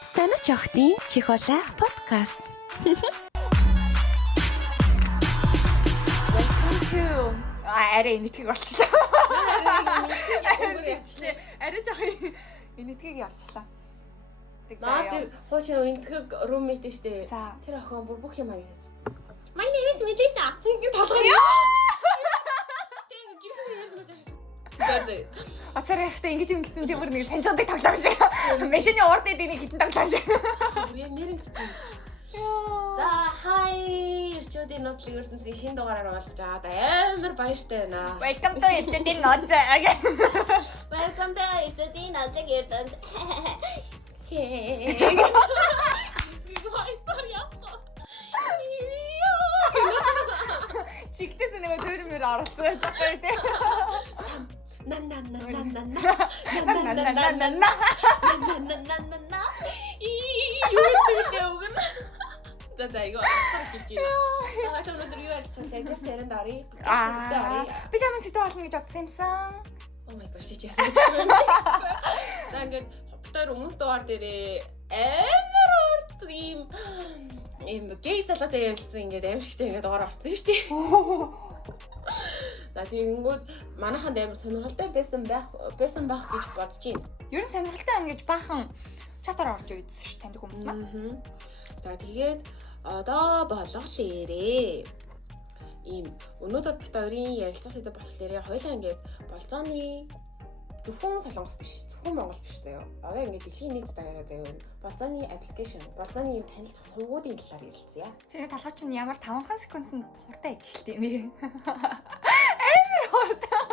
Санаач охтын чихолах подкаст. Welcome to арай энэтхэг болчихлоо. Арай жоох энэтхэг явчихлаа. Наа тэр хуучин энэтхэг roommate штэ. Тэр охин бүр бүх юм аяаж. My name is Melissa. Тэгин толгой. Тэг гэрхэн яаж мэж байгаа. Ацаар ихтэй ингэж юм гэсэн тийм бүр нэг санжаадаг тоглоом шиг. Машины урд эдийн хитэн тоглоом шиг. Яг нэрэн гэсэн. За хай ирчүүдийн ноцлог өрсөн зин шинэ дугаараар уулзч байгаа. Амар баяртай байна. Welcome to ирчүүдийн ноц. Welcome to ирчүүдийн ноцлог өрсөн. Чигтэс нэг төрмөр оролцож байгаа тийм. На юу вэ? За 이거 гэж байна. За өнөөдөр юу ярьсан бэ? Тэсэрэн дари. Би чамд сэдв болно гэж бодсон юмсан. Oh my gosh, чи яасан. За ингээд хоёр өмнөх дугаар дээрээ амар урт ийм гей залуутай ярилцсан ингээд аимшигтай ингээд дугаар орсон шүү дээ. За тэгэнгүүт манайхан амар сонирхолтой байсан байх гэж бодож байна. Ер нь сонирхолтой байна гэж баахан чатаар орж ирсэн шүү таньдаг хүмүүс маань. За тэгээд одоо болголээрээ. Ийм өнөөдөр бит хоёрын ярилцах сэдв болохоор хоёулаа ингээд болзооны зөвхөн солонгос биш, зөвхөн монгол биш заяа. Одоо ингээд дэлхийн нийт даяараа заяа. Болзооны аппликейшн, болзооны юм танилцах сувгуудын талаар ярилцъя. Чиний толгой чинь ямар 5 секундэд хурдан ажиллалт юм бэ? Амар хурдан.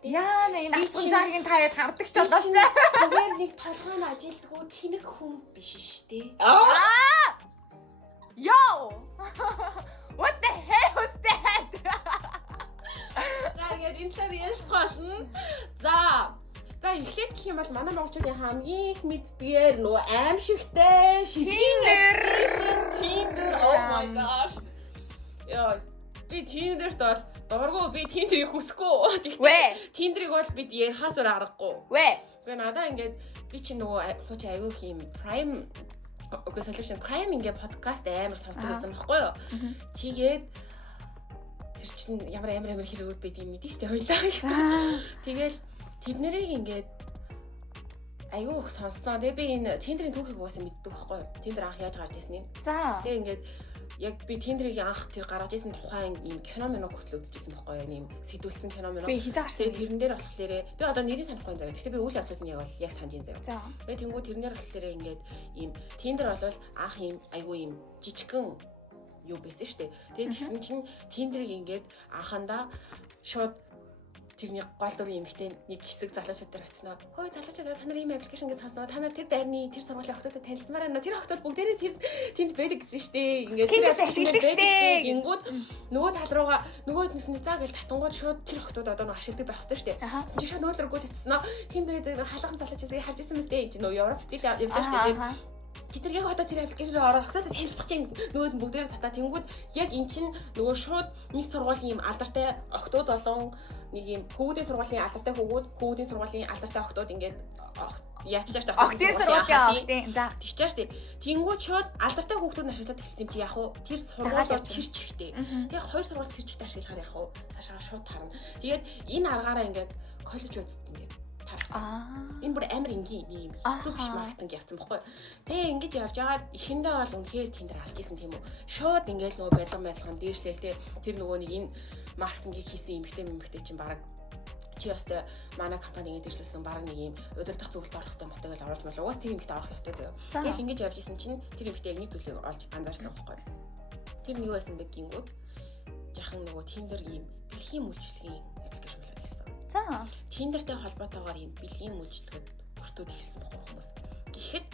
Яа, энэ алцсан цагийн таяад хардаг ч болоостой. Тэгэхээр нэг толгойн ажилтгуу тэнэг хүн биш штэ. Yo! What the hell was that? Тэгээд энэ талаар ярилцгаална. За эхлээд гэх юм бол манай монголчуудын хамгийн их мэддгээр нөгөө аимшигтай Tinder. Oh my gosh. Яа, би Tinder-т бол дургу би Tinder-ийг хүсэхгүй. Тэгтээ Tinder-ийг бол бид ярихаас өөр аргагүй. Гэхдээ надаа ингээд би чи нөгөө хууч аягүй юм Prime solution crime ингээ подкаст амар сонсдог байсан байхгүй юу. Тэгээд тэр чинь ямар хэрэгүүд байдгийг мэдэн штэ хоёлаа. Тэгэл тэднэрийг ингээд аягүй их сонссон. Тэгээ би энэ Tinder-ийн түүхийг угаасаа мэддэг байхгүй юу. Tinder анх яаж гарч ирсэн юм. Тэгээ ингээд яг би Tinder-ийг анх тэр гаргаж ирсэн тухайн ийм кино хүртэл үзчихсэн байхгүй юу. Ийм сэтгүүлсэн кино. Би хизээ гарсан. Тэрэн дээр болохоор би одоо нэрийг санахгүй юм заяа. Гэхдээ би үйл явдлууд нь яг санаж байна заяа. Тэгээ тэнгуү тэрнэр болохоор ингээд ийм Tinder бол анх ийм айгүй ийм жижигхэн юу байсан шүү дээ. Тэгээ тэгсэн чинь Tinder-ийг ингээд анхандаа шууд тэрний гол дүрийн эмэгтэй нэг хэсэг залуучууд дээр очсноо. Хөөе залуучууд та нар ийм аппликейшн гэж сонсноо. Та нар тэр байрны тэр сургуулийн охтуудад танилцмаар байна. Тэр охтууд бүгдээрээ тэр тэнд байдаг гэсэн шүү дээ. Ингээд тэр ашигладаг шүү дээ. Гингүүд нөгөө тал руугаа нөгөө хэднэсний заа гэж татангууд шууд тэр охтууд одоо нэг ашигладаг байх хэрэгтэй шүү дээ. Чи шууд нөгөө рүү гүйтсноо. Тэнд байдаг халахын залуучуудыг харж ирсэн мэт энэ нөгөө Европ стил явж шүү дээ. Тэр яг одоо тэр аппликейшнээр орохсоо танилцах чинь нөгөөд нь бүгдээрээ татаа. Тэнгүүд яг эн чинь нөгөө шууд нэг сургуулийн юм алдартай охтууд болон нэг юм хүүхдийн сургуулийн алдартай хүүхдийн сургуулийн алдартай охтууд ингээд яачиж таа. Охтын сургуулийн за тийчээш тий. Тэнгүүд шууд алдартай хүүхдүүд нь ашиглаад эхэлсэн юм чи яах вэ? Тэр сургуулиуд тэр чихтэй. Тэгээ хоёр сургууль тэр чихтэй ашиглахаар яах вэ? Таашаа шууд тарна. Тэгээд энэ аргаараа ингээд коллеж үздэг ингээд энэ бүр амар энгийн юм хэцүү биш маркетинг явцсан байхгүй. Тэгээ ингэж явж байгаа эхэндээ бол үнэхээр Tinder алж исэн тийм үү. Шууд ингээд нөгөө барилгын дээршлэлтэй тэр нөгөө нэг энэ маркетингийг хийсэн эмэгтэй чинь бараг чи ястай манай компани ингэ дээршлсэн бараг нэг юм удирдах зөвлөлд орох хэрэгтэй мостой гэж оруулж байна. Угаас тэр эмэгтэй орох ёстой зөө. Яг ингэж явж исэн чинь тэр эмэгтэй яг нэг зүйлийг олж анзаарсан байхгүй. Тэр нь юу байсан бэ гингүүд жахан нөгөө Tinder ийм бэлгийн үйлчлэгийн аппликейшн болоод ирсэн. Tinder-тэй холбоотойгоор юм бэлгийн үйлчлэгүүд бүртүүд хэлсэн байхгүй хүмүүс. Гэхдээ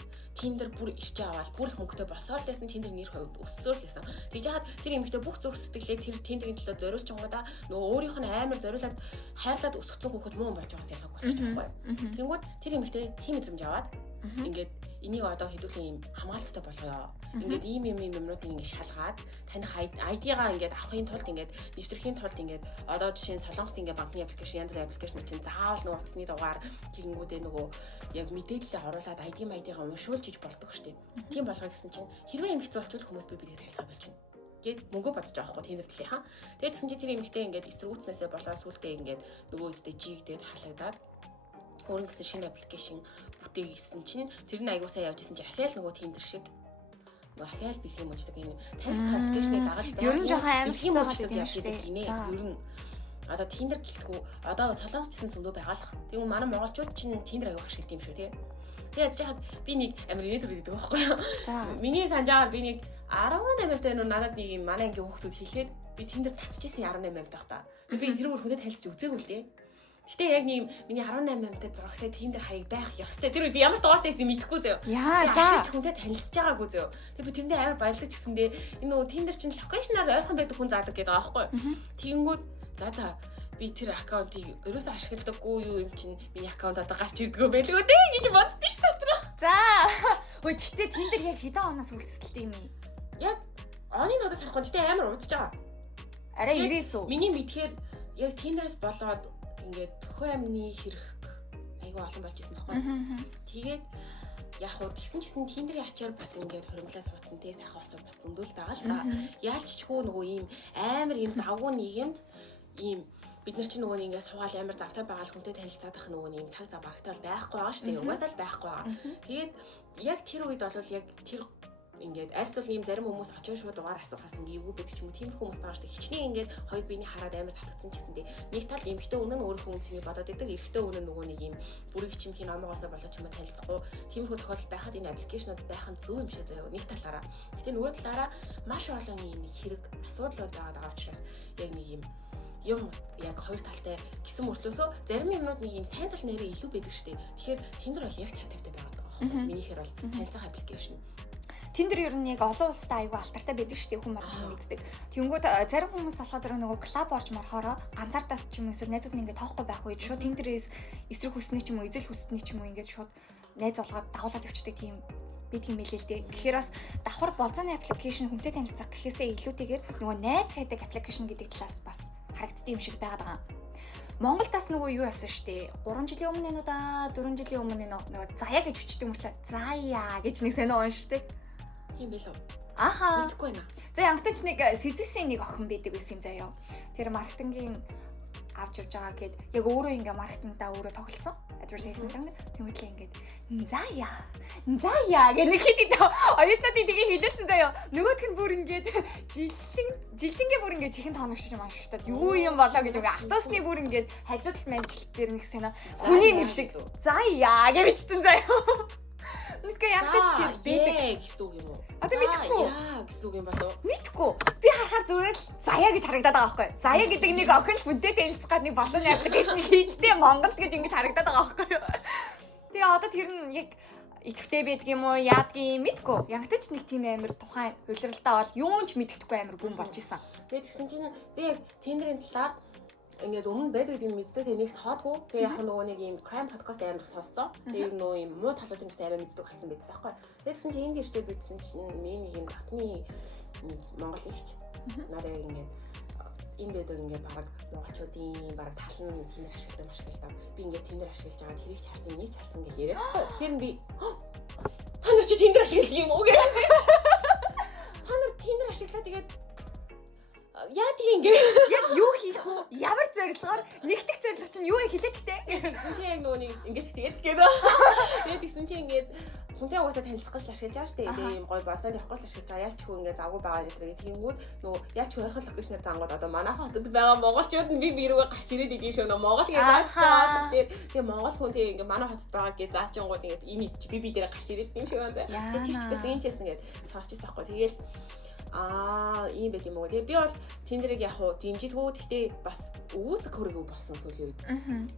Tinder бүр ирж аваад бүр их мөнгөтэй босоод лсэн Tinder нэр хувьд өссөөр лсэн. Тэгж яхад тэр эмэгтэй бүх зүрх сэтгэлээ тэр Tinder-ийн төлөө зориулчингуудаа нөгөө өөрийнх нь амар зориулаад хайрлаад өсгцэн хүүхэд муу болж байгаас ялгаагүй байхгүй. Тэнгүүд тэр эмэгтэй тийм мэдрэмж аваад ингээд энийг одоо хэдүүлээ юм хамгаалцтай болгоё. Ингээд ийм юмнуудыг ингээд шалгаад таних ID-гаа ингээд авахын тулд ингээд нэвтрэхийн тулд ингээд одоо жишээ нь Солонгост ингээд банкны аппликейшн янз бүрийн аппликейшн чинь заавал нөгөө утасны дугаар тэгэнгүүтээ нөгөө яг мэдээлэлээ оруулаад ID-гаа уншуулж иж болдог штеп. Тийм болгоо гэсэн чинь хэрвээ юм хэцүү болчихвол хүмүүс бигээр харилцаа болчихно. Гэт мөнгө бодож байгаа хгүй тийм төрлий хаа. Тэгээд гэсэн чи тэр эмэгтэй ингээд эсэргүүцнээсээ болоо сүултээ ингээд нөгөө үстэй жигдээд халагдаад өөрөнгө гэсэн шинэ аппликейшн бүтээсэн чинь тэр нь аягуусаа явж исэн чи ахаал нөгөө Tinder шиг нөгөө ахаал бэлгийн мөчдөг юм танилцах аппликейшнийг дагаад ер нь жоохон амар хэцүү болдог юм шүү дээ. Ер нь одоо Tinder гэлтгүү одоо Солонгос гэсэн зөндөө байгаалах. Тэгвэл манай монголчууд чинь Tinder аяг ашигладаг юм шүү тий. Тэгээд яхад би нэг Америкт гэдэг байхгүй юу. За. Миний санджаагаар би нэг 18 амтай нөө надад нэг юм манай ангийн хүүхдүүд хэлээд би Tinder татчихсан 18 амтай та. Би тэр бүр хүнтэй танилцж үзээгүй л дээ. Гэтэ яг нэг миний 18 амтай зурагтай Tinder хаяг байх ёстой. Тэр үед би ямар ч дугаартай байсан мэдэхгүй заяа. Яа за. Хүнтэй танилцж байгаагүй заяа. Тэг би тэрэндээ амар баярлаж гисэндээ энэ нөгөө Tinder чинь локейшнаар ойрхон байдаг хүн заадаг гэдэг байгаа байхгүй юу. Тэгэнгүүт за би тэр аккаунтыг ерөөсөө ашигладаггүй юу юм чинь миний аккаунт одоо гарч ирдгөө байлгүй дээ гэж боддоо ш дотроо. За. Ой гэтээ Tinder яг хэдэн оноос үлсэлтэй юм. Яг оны надад санахгүй гэтээ амар удаж байгаа. Арай 90-с үү? Миний мэдхээр яг Tinder-с болоод ингээд төхөө амны хэрэг айгүй олон болж исэн баггүй. Тэгээд яг хуу тэгсэн чигсэн Tinder-ийн ачаар бас ингээд хоримглаа суудсан те сайхан осоо бас зөндөл байгаа л та. Яалччгүй нөгөө ийм амар ийм завгүй нийгэмд ийм бид нар чинь нөгөө нэг ингээд суугаал амар завтай байгаа л хүнтэй танилцаад ах нөгөө нэг цаг зав багтай бол байхгүй байгаа шүү дээ. Угаасаа л байхгүй байгаа. Тэгээд яг тэр үед бол яг тэр ингээд альсвал ийм зарим хүмүүс очиж шууд дугаар асуухаас ингээ юу гэдэг ч юм уу тийм хүмүүс байгаа шүү дээ. Хичнээн ингээд хоёр биений хараад амар татгцсан ч гэсэндээ нэг тал эмхтэй үнэн өөр хүн цэнийг бодоод идэг эрэгтэй үнэн нөгөө нэг ийм бүрийг чимхийн омоогоосоо болоод ч юм уу танилцахгүй тиймэрхүү тохиолдол байхад энэ аппликейшнууд байх нь зөв юм шиг заяа нэг талаараа. Гэтэ нөгөө талаараа маш олон ийм хэрэг асуудлууд байгаа учраас яг нэг ийм юм яг хоёр талтай гэсэн мөртлөөсөө зарим юмнууд нэг юм сайн тал нэрээ илүү байдаг шүү дээ. Тэгэхээр Tinder бол яг 50-50 байгаад байгаа байхгүй. Минийхээр бол танилцах аппликейшн. Tinder ер нь яг олон улстай айгүй алтартай байдаг шүү дээ хүн болгон мэддэг. Тэнгүүд зарим хүмүүс болохоор зэрэг нөгөө клуб орж морохороо ганцаардаа ч юм уу эсвэл найзууд нь ингээд тоохгүй байх үед шууд Tinder-ээс эсрэг хүснэ ч юм уу эзэл хүснэ ч юм уу ингээд шууд найз олгоод дагуулад явчихдаг тийм бид юм хэлээ л дээ. Тэгэхээр бас давхар болзооны аппликейшн хүнтэй танилцах гэхээсээ илүүтэйгээр нөгөө найз сайдаг аппликейшн гэдэг талаас бас харагддаг юм шиг байгаад байгаа. Монголдас нөгөө юу яасан штэ 3 жилийн өмнө нөө да 4 жилийн өмнө нөгөө заяа гэж хүчдэг мөртлөө заяа гэж нэг сонио уншдаг. Тийм билүү. Аха. Мэдгүй байна. За янгатай ч нэг сэзэсийн нэг охин байдаг байсан заяа. Тэр маркетингийн авч явж байгаа гэд яг өөрөө ингээ маркетингдаа өөрөө тоглолцсон. Advertisement тэмдэглээ ингээд заяа гэх нэг хэд оюутнуудын тэгээ хэлсэн заяа. Нөгөөх нь бүр ингээд жилжингээ бүр ингээд чихэн тооногч юм ашигтаад юу юм болоо гэж үгүй автобусны бүр ингээд хажуудалт манжилт дээр нэг санаа хүний нэр шиг заяа гэж бичсэн заяа. Нэггүй янтаж тэр бэбэг гэсэн үг юм уу? Одоо мэдхгүй. Яа гэсэн үг юм болов? Мэдхгүй. Би харахаар зүгээр л заяа гэж харагдаад байгаа байхгүй. Заяа гэдэг нэг охин л хүнтэй танилцах гад нэг болооны аппликейшн хийжтэй Монголд гэж ингэж харагдаад байгаа байхгүй. Тэгээ одоо тэр нь яг идэвхтэй байдаг юм уу? Яадгийн мэдгүй. Янтаж нэг тийм амир тухайн хувилралдаа бол юун ч мэддэхгүй амир гүн болж исэн. Тэгээд тэгсэн чинь би яг Tinder-ийн талаар ингээд өмнө байдаг юм мэддэг тэнийг тоодгүй. Тэгээ яг нөгөө нэг юм crime podcast амар сонсцоо. Тэгээ нөгөө юм муу талуудын гэсэн амар мэддэг болсон байсан байхгүй. Тэгээд тэгсэн чинь энд гэрчтэй бидсэн чинь миний юм хотны Монгол ихч надад ингээд энд байдаг ингээд баг монголчуудын баг тал нь Tinder ашигладаг маш их л даа. Би ингээд Tinder ашиглаж байгаа тэрийг ч харсан, энийг ч харсан гэж яриа. Тэгэхээр би ханар чи Tinder ашигладаг юм уу гэх. Ханар Tinder ашиглаа тэгээд яа тийм ингээ яг юу хийх вэ? Ямар зорилгоор нэгтгэх зорилго чинь юу хэлээд тээ? Тэгсэн чи яг нөгөө нэг ингээд тэгээд гээд. Тэгээд тэгсэн чи ингээд хүнтэй угаасаа танилцах гэж ашиглаж байгаа шүү дээ. Тэгээ юм гоё болцоонд явах гэж ашиглаж байгаа. Яалч хүү ингээд завгүй байгаа гэдэг. Тэнгүүд нөгөө яалч ойрхон локейшнээр зангууд одоо манай хотод байгаа монголчууд нь би рүүгээ гарч ирээд идэв шүү. Нөгөө Монгол гэж заачаа. Тэгээ монгол хүн тэгээ ингээд манай хотод байгаа гэж заачингууд ингээд энэ би дээр гарч ирээд идэв шүү. Тэгээд тийч гэсэн юм чсэн ингээд сонсч ирсэн байхгүй. Тэгээд ийм байх юм уу. Тэгээ би бол Tinder-ыг яг хуу дэмжидгүү. Гэхдээ бас үүсэх хүрээгүй болсон сүүлийн үед.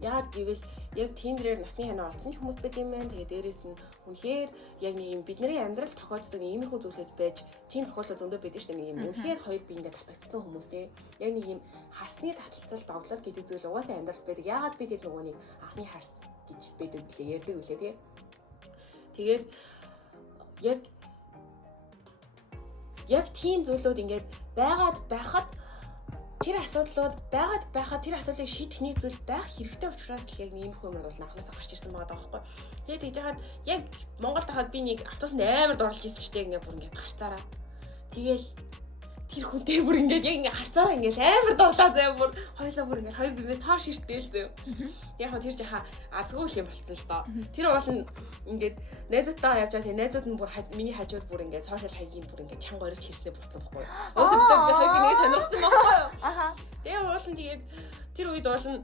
Яагаад гэвэл яг Tinder-ээр насны ханаа олсон ч хүмүүс байд юм байна. Тэгээ дээрэс нь үнэхээр яг нэг юм бидний амьдрал тохиолддог иймэрхүү зүйлүүд байж тийм тохиолдол зөндөө байдаг шүү дээ. Нэг юм үнэхээр хоёр биендээ татагдсан хүмүүс те. Яг нэг юм харсны таталцал доглол гэдэг зүйл угаасаа амьдралд байдаг. Яагаад бид нөгөө нэг анхны харс гэж байдаг лээ ярьдаг үлээ те. Тэгээд яг тийм зүйлүүд ингээд байгаад байхад тэр асуудлууд байгаад байхад тэр асуудлыг шийдэх нэг зүйл байх хэрэгтэй учраас л яг иймэрхүү юм бол анханасаа гарч ирсэн байгаа байхгүй. Тэгээд тэгж яхад яг Монголд хахад би нэг автобусанд амар дурлж ирсэн шүү дээ ингээд бүр ингээд гарцаараа. Тэгэл тэр хүнтэй бүр ингээд яг ингээд харцаараа ингээд амар дурлаа заяа бүр хоёлаа бүр ингээд хоёр бимээ цааш иртэй л заяа. Яг хөө тэр жаха азгүй юм болцсон л доо. Тэр бол ингээд найзуудтайгаа явж байгаа тийм найзууд нь бүр миний хажууд бүр ингээд сошиал хаягийн бүр ингээд чанга орилж хийснээр болцсон байхгүй юу. Өөсөө би хаягийг сонирхсан байхгүй юу. Аха. Тэгээ уулын тэгээд тэр үед уулын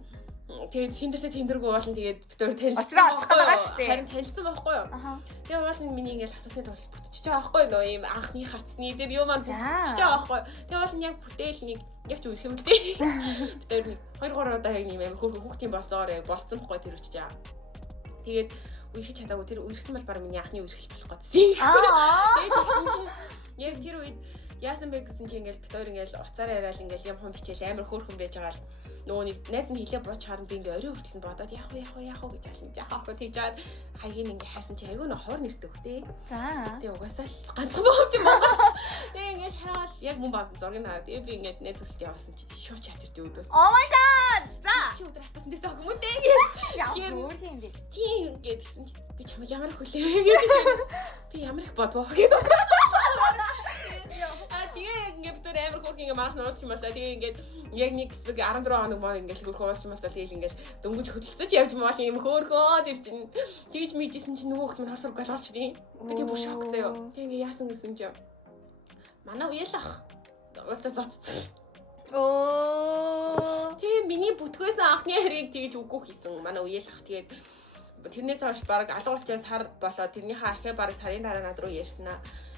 тэгээд синдэрсээ тэндэргүй уулын тэгээд битүүр танилцсан. Очроо очих гээд байгаа шүү дээ. Харин танилцсан байхгүй юу. Аха. Тэгээ уулын миний ингээд хатасны тул бүтчихэж байгаа байхгүй юу. Нөө ийм анхны харцны дээр юу маань бүтчихэж байгаа байхгүй юу. Тэгээ уулын яг бүтээл нэг яг ч үерх юм л дээ. Битүүр нэг 2-3 удаа яг ийм амар хүүхдийн болцоогоор яг болцсон байхгүй тэр үчиж байгаа. Тэгээд үерхэж чадаагүй тэр үерхсэн бол баг миний анхны үерхэл болох гэсэн. Яг тэр үед яасан бэ гэсэн чи ингээл битүүр ингээл уцаараа яриад ингээл юм хүн бичээл амар хөөрхөн байж байгаа л нөгөө нэг найз нь хилээ бууч харан би ингээ орой хүртэл нь бодоод яах вэ гэж алин жаахаа тэгж жаад хаягийн ингээ хайсан чи айгүй нөө хор нэртэй хөхтэй. За. Тэгээ угаасаа л ганцхан боовч юм байна. Тэгээ ингээл хараад яг мөн баг зургийг хараад тэгээ би ингээ найз үсэлт явуулсан чи шууд чат ирдэг өдөөс. Oh my god. За. Чи өдөр хатсан дэс аа юм дээ. Яа өөр юм бэ? Тийм гэдгсэн чи би чамайг ямар их хүлээ гэж би ямар их бодвоо гэдэг. Тэгээ ингээд битүүр амар хөөрх ингээд маргааш нуус юм байна. Тэгээ ингээд яг нэг хэсэг 14 хоног маа ингээд хөөрх уулч юм байна. Тэгээ ингээд дөнгөж хөдөлцөж явж маа юм хөөрхөө тэр чинь тэгж мэдсэн чинь нөгөө хүмүүс хорсог голгооч тийм. Би тийм бүр шок заяа. Тэгээ ингээд яасан гэсэн чинь манай уялах уултаа зоцсон. Оо. Тэгээ миний бүтгэсэн анхны харийг тэгж үгүй хийсэн. Манай уялах тэгээд тэрнээс хойш баг алга учраас сар болоод тэрнийхээ ахиа баг сарын дараа над руу ярьснаа.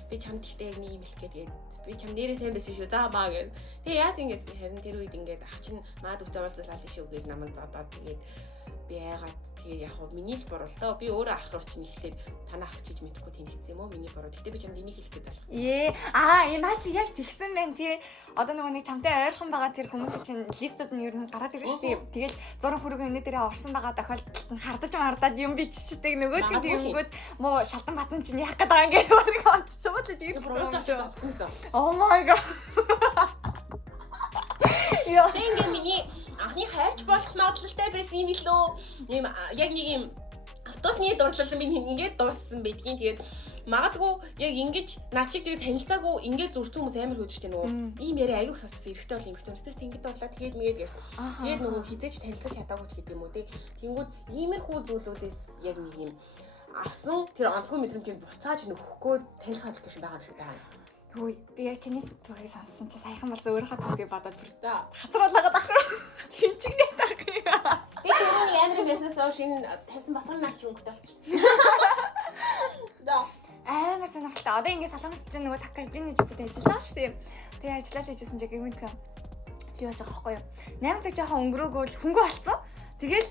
Би чамд ихтэй яг нэг юм хэлэх гээд би чам нэрээ сайн байсан шүү заамаа гэв. Тэгээ яасан гэсэн харин тэр үед ингээд ах чинь маа дүүтэй уулзалаа шүү гэж намайг зодоод тэгээд би яагаад тэгээ яг хөө миний л буруу л доо. Би өөрөө ах руу чинь ихлээр танаа ах чиж мэдхгүй тэнэгцсэн юм уу миний буруу. Гэтэ би чамд энийг хэлэх гэж залхсан. Наа чи яг тэгсэн байх тий. Одоо нөгөө нэг чамтай ойрхон байгаа тэр хүмүүсийн чинь листүүд нь ер нь гараад ирж штий. Тэгэл зураг хүргэн өнөө дээрээ орсон байгаа тохиолдолд нь хардаж мардаад юм биччихдэг нөгөөдгөө тэгэнгүүт муу шалтан бацсан чинь яах гээд байгаа ингээ өөрийгөө онцчмод л тийм шүү. Oh my god. Яа. Тэгээ миний анхны хайрч болох магадлалтай байсан юм билүү. Ийм яг нэг юм автобусны дурлал би ингээд дууссан байдгийн. Тэгээд магадгүй яг ингэж наа чиг тэгээд танилцаагүй ингээд зурцсан хүмүүс амар хөөдчтэй нөгөө ийм яриа аяг сонссон эрэхтэй бол юм битүүнээс ингэж дуулаа тэгээд мэгээд тэгээд нөгөө хизээч танилцаж чадаагүй гэдэг юм уу тий. Тэнгүүд иймэрхүү зүйлүүдээс яг нэг юм авсан тэр онцгой мэдрэмжийг буцааж нөхөхгүй танилцах гэж байгаа юм шиг байна. Хөөе би яг чиний түүхийг сонссон чи саяхан бол өөрийнхөө түүхийг бодоод бүртээ хацруулаад ах. Шинчигнээ таах юм. Би түрүүний амар бизнес руу шинэ тавьсан батар наач өнгөтэй болчих. Да. Амар сонирхолтой. Одоо ингээд солонгос чинь нөгөө такай биний жиптэй ажиллаж байгаа шүү дээ. Тэгээ ажиллаад хийжсэн чи гэмтхэн юу яаж байгаа байхгүй юу? 8 цаг жоохон өнгөрөөгөө хөнгөө болцсон. Тэгэл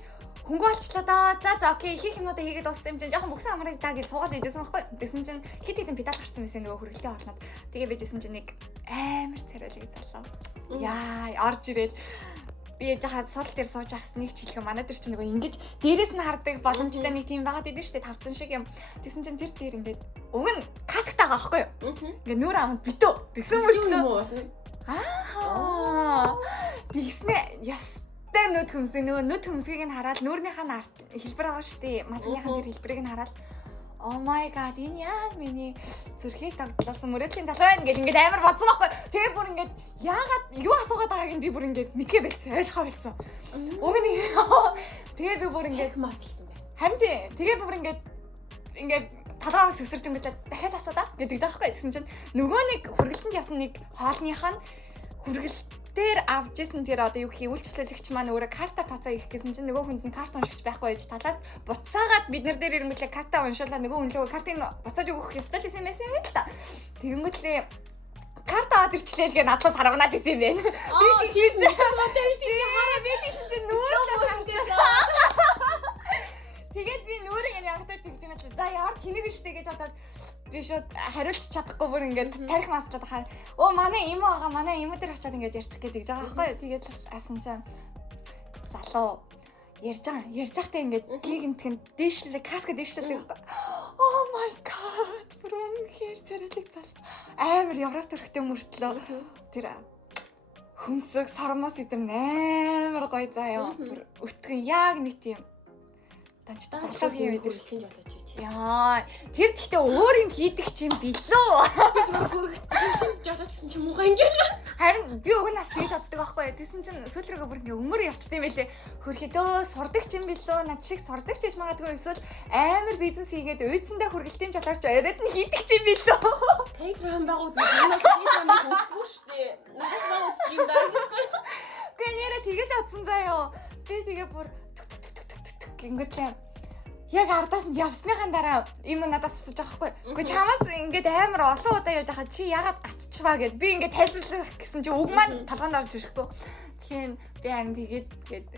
хөнгөө болчлаа даа. За окей хийх юмудаа хийгээд дууссан юм чинь жоохон бөксөн амрыг даа гэж суугаад хийжсэн байхгүй юу? Тэсэн чинь хит хитэн педал гарсан байсан нөгөө хөргөлтэй орнод. Тэгээ bijсэн чинь нэг амар царайлыг залуу. Яа орж ирээд би яхаа судал дээр сууж ахс нэг чилгэн манай дээр чинь нөгөө ингэж дээрээс нь хардаг боломжтой нэг тийм байгаад идэв штэ тавцсан шиг юм. Тэсэн чинь тэр дээр ингээд уг нь каск тагаа байхгүй юу? Ингээ нүур амд битүү. Тэгсэн мөртөө. Тэгснэ ястай нүд хөмсөг нөгөө нүд хөмсгийг нь хараад нүрнийхээ нарт хэлбэр байгаа штэ. Масныхаа тэр хэлбэрийг нь хараад oh my god энэ яг миний зүрхийг давталсан мөрөдлийн залуу байна гэж ингээд амар бодсон байхгүй. Тэгээ бүр ингээд яагаад юу асуугаад байгааг нь би бүр ингээд мэдгээ бэлдсэн ойлгохоо бэлдсэн. Уг нь тэгээ би бүр ингээд маслсан байна. Харин тэгээ би бүр ингээд талаас өсөрч ингээд дахиад асуудаа гэдэг жаахгүй. Тэгсэн чинь нөгөө нэг хөргөлтөнд явсан нэг хоолных нь хөргөлтээр авч исэн тэр одоо юу гэх юм үйлчлүүлэгч маань өөрөө карта тацаа их гэсэн чинь нөгөө хүнд нь карта уншигч байхгүй байж талаад буцаагаад бид нар дээр ирмэглээ карта уншуулаа нөгөө хүн лөө картыг буцааж өгөх ёстой л юм байсан юм л та. Тэгэнгүүтлээ карта аваад ирчлээ л гээ надлаас харагнаад исэн юм байна. Би хийж мотой юм шиг хараа би тийсэн чинь нүүрээ харчихсан. Тэгээд би нүрийг ягтаа тэгж байгаа. За ямар тэнэг штэ гэж бодоод би шууд хариулж чадахгүй бүр ингээд тарих маслаад хаа. Оо манай им байгаа манай им дээр очиад ингээд ярьчих гээд тэгж байгаа байхгүй. Тэгээд асан чинь залуу ярьж байхдаа ингээд гигэнтхэн дээшлээ каска дээшлээ. Oh my god. Бүрэн хэр царайлаг зал. Амар Европ төрхтэй мөртлөө тэр хүмсэг сармас идэм амар гоё заяа. Өтгөн яг нэг тийм данчтай залуу хийгээд хүрхлийн жолооч чи. Яа, тэр гэхдээ өөр юм хийдэг ч юм билүү. Хүрхлийн жолооч гэсэн чи муухай ингээд. Харин би уг нас тэгж боддог байхгүй юу? Тэсэн чинь сүүлрээгээ бүр ингээ өмөр явчтай юм байлээ. Хөрхөдөө сурдаг ч юм билүү? Над шиг сурдаг ч гэж магадгүй эсвэл амар бизнес хийгээд үйдсэндээ хүргэлтийн жолооч яриад нь хийдэг ч юм билүү? Patreon баг үзэх. Энэ Patreon-ыг үзэхгүй шүү дээ. Надад баг үзчих юм даа. Гэхдээ нэрээ тэгэж бодсон заяа. Би тэгээ бүр гинготлээ. Яг ардаас нь явсныхан дараа юм надаас асууж байгаа байхгүй. Гэхдээ чамаас ингээд амар олон удаа явж байхад чи яагаад гацчихваа гэд би ингээд тайлбарлах гэсэн чи үг маань талгаанд орж ирэхгүй. Тэгэхээр би харин тэгээд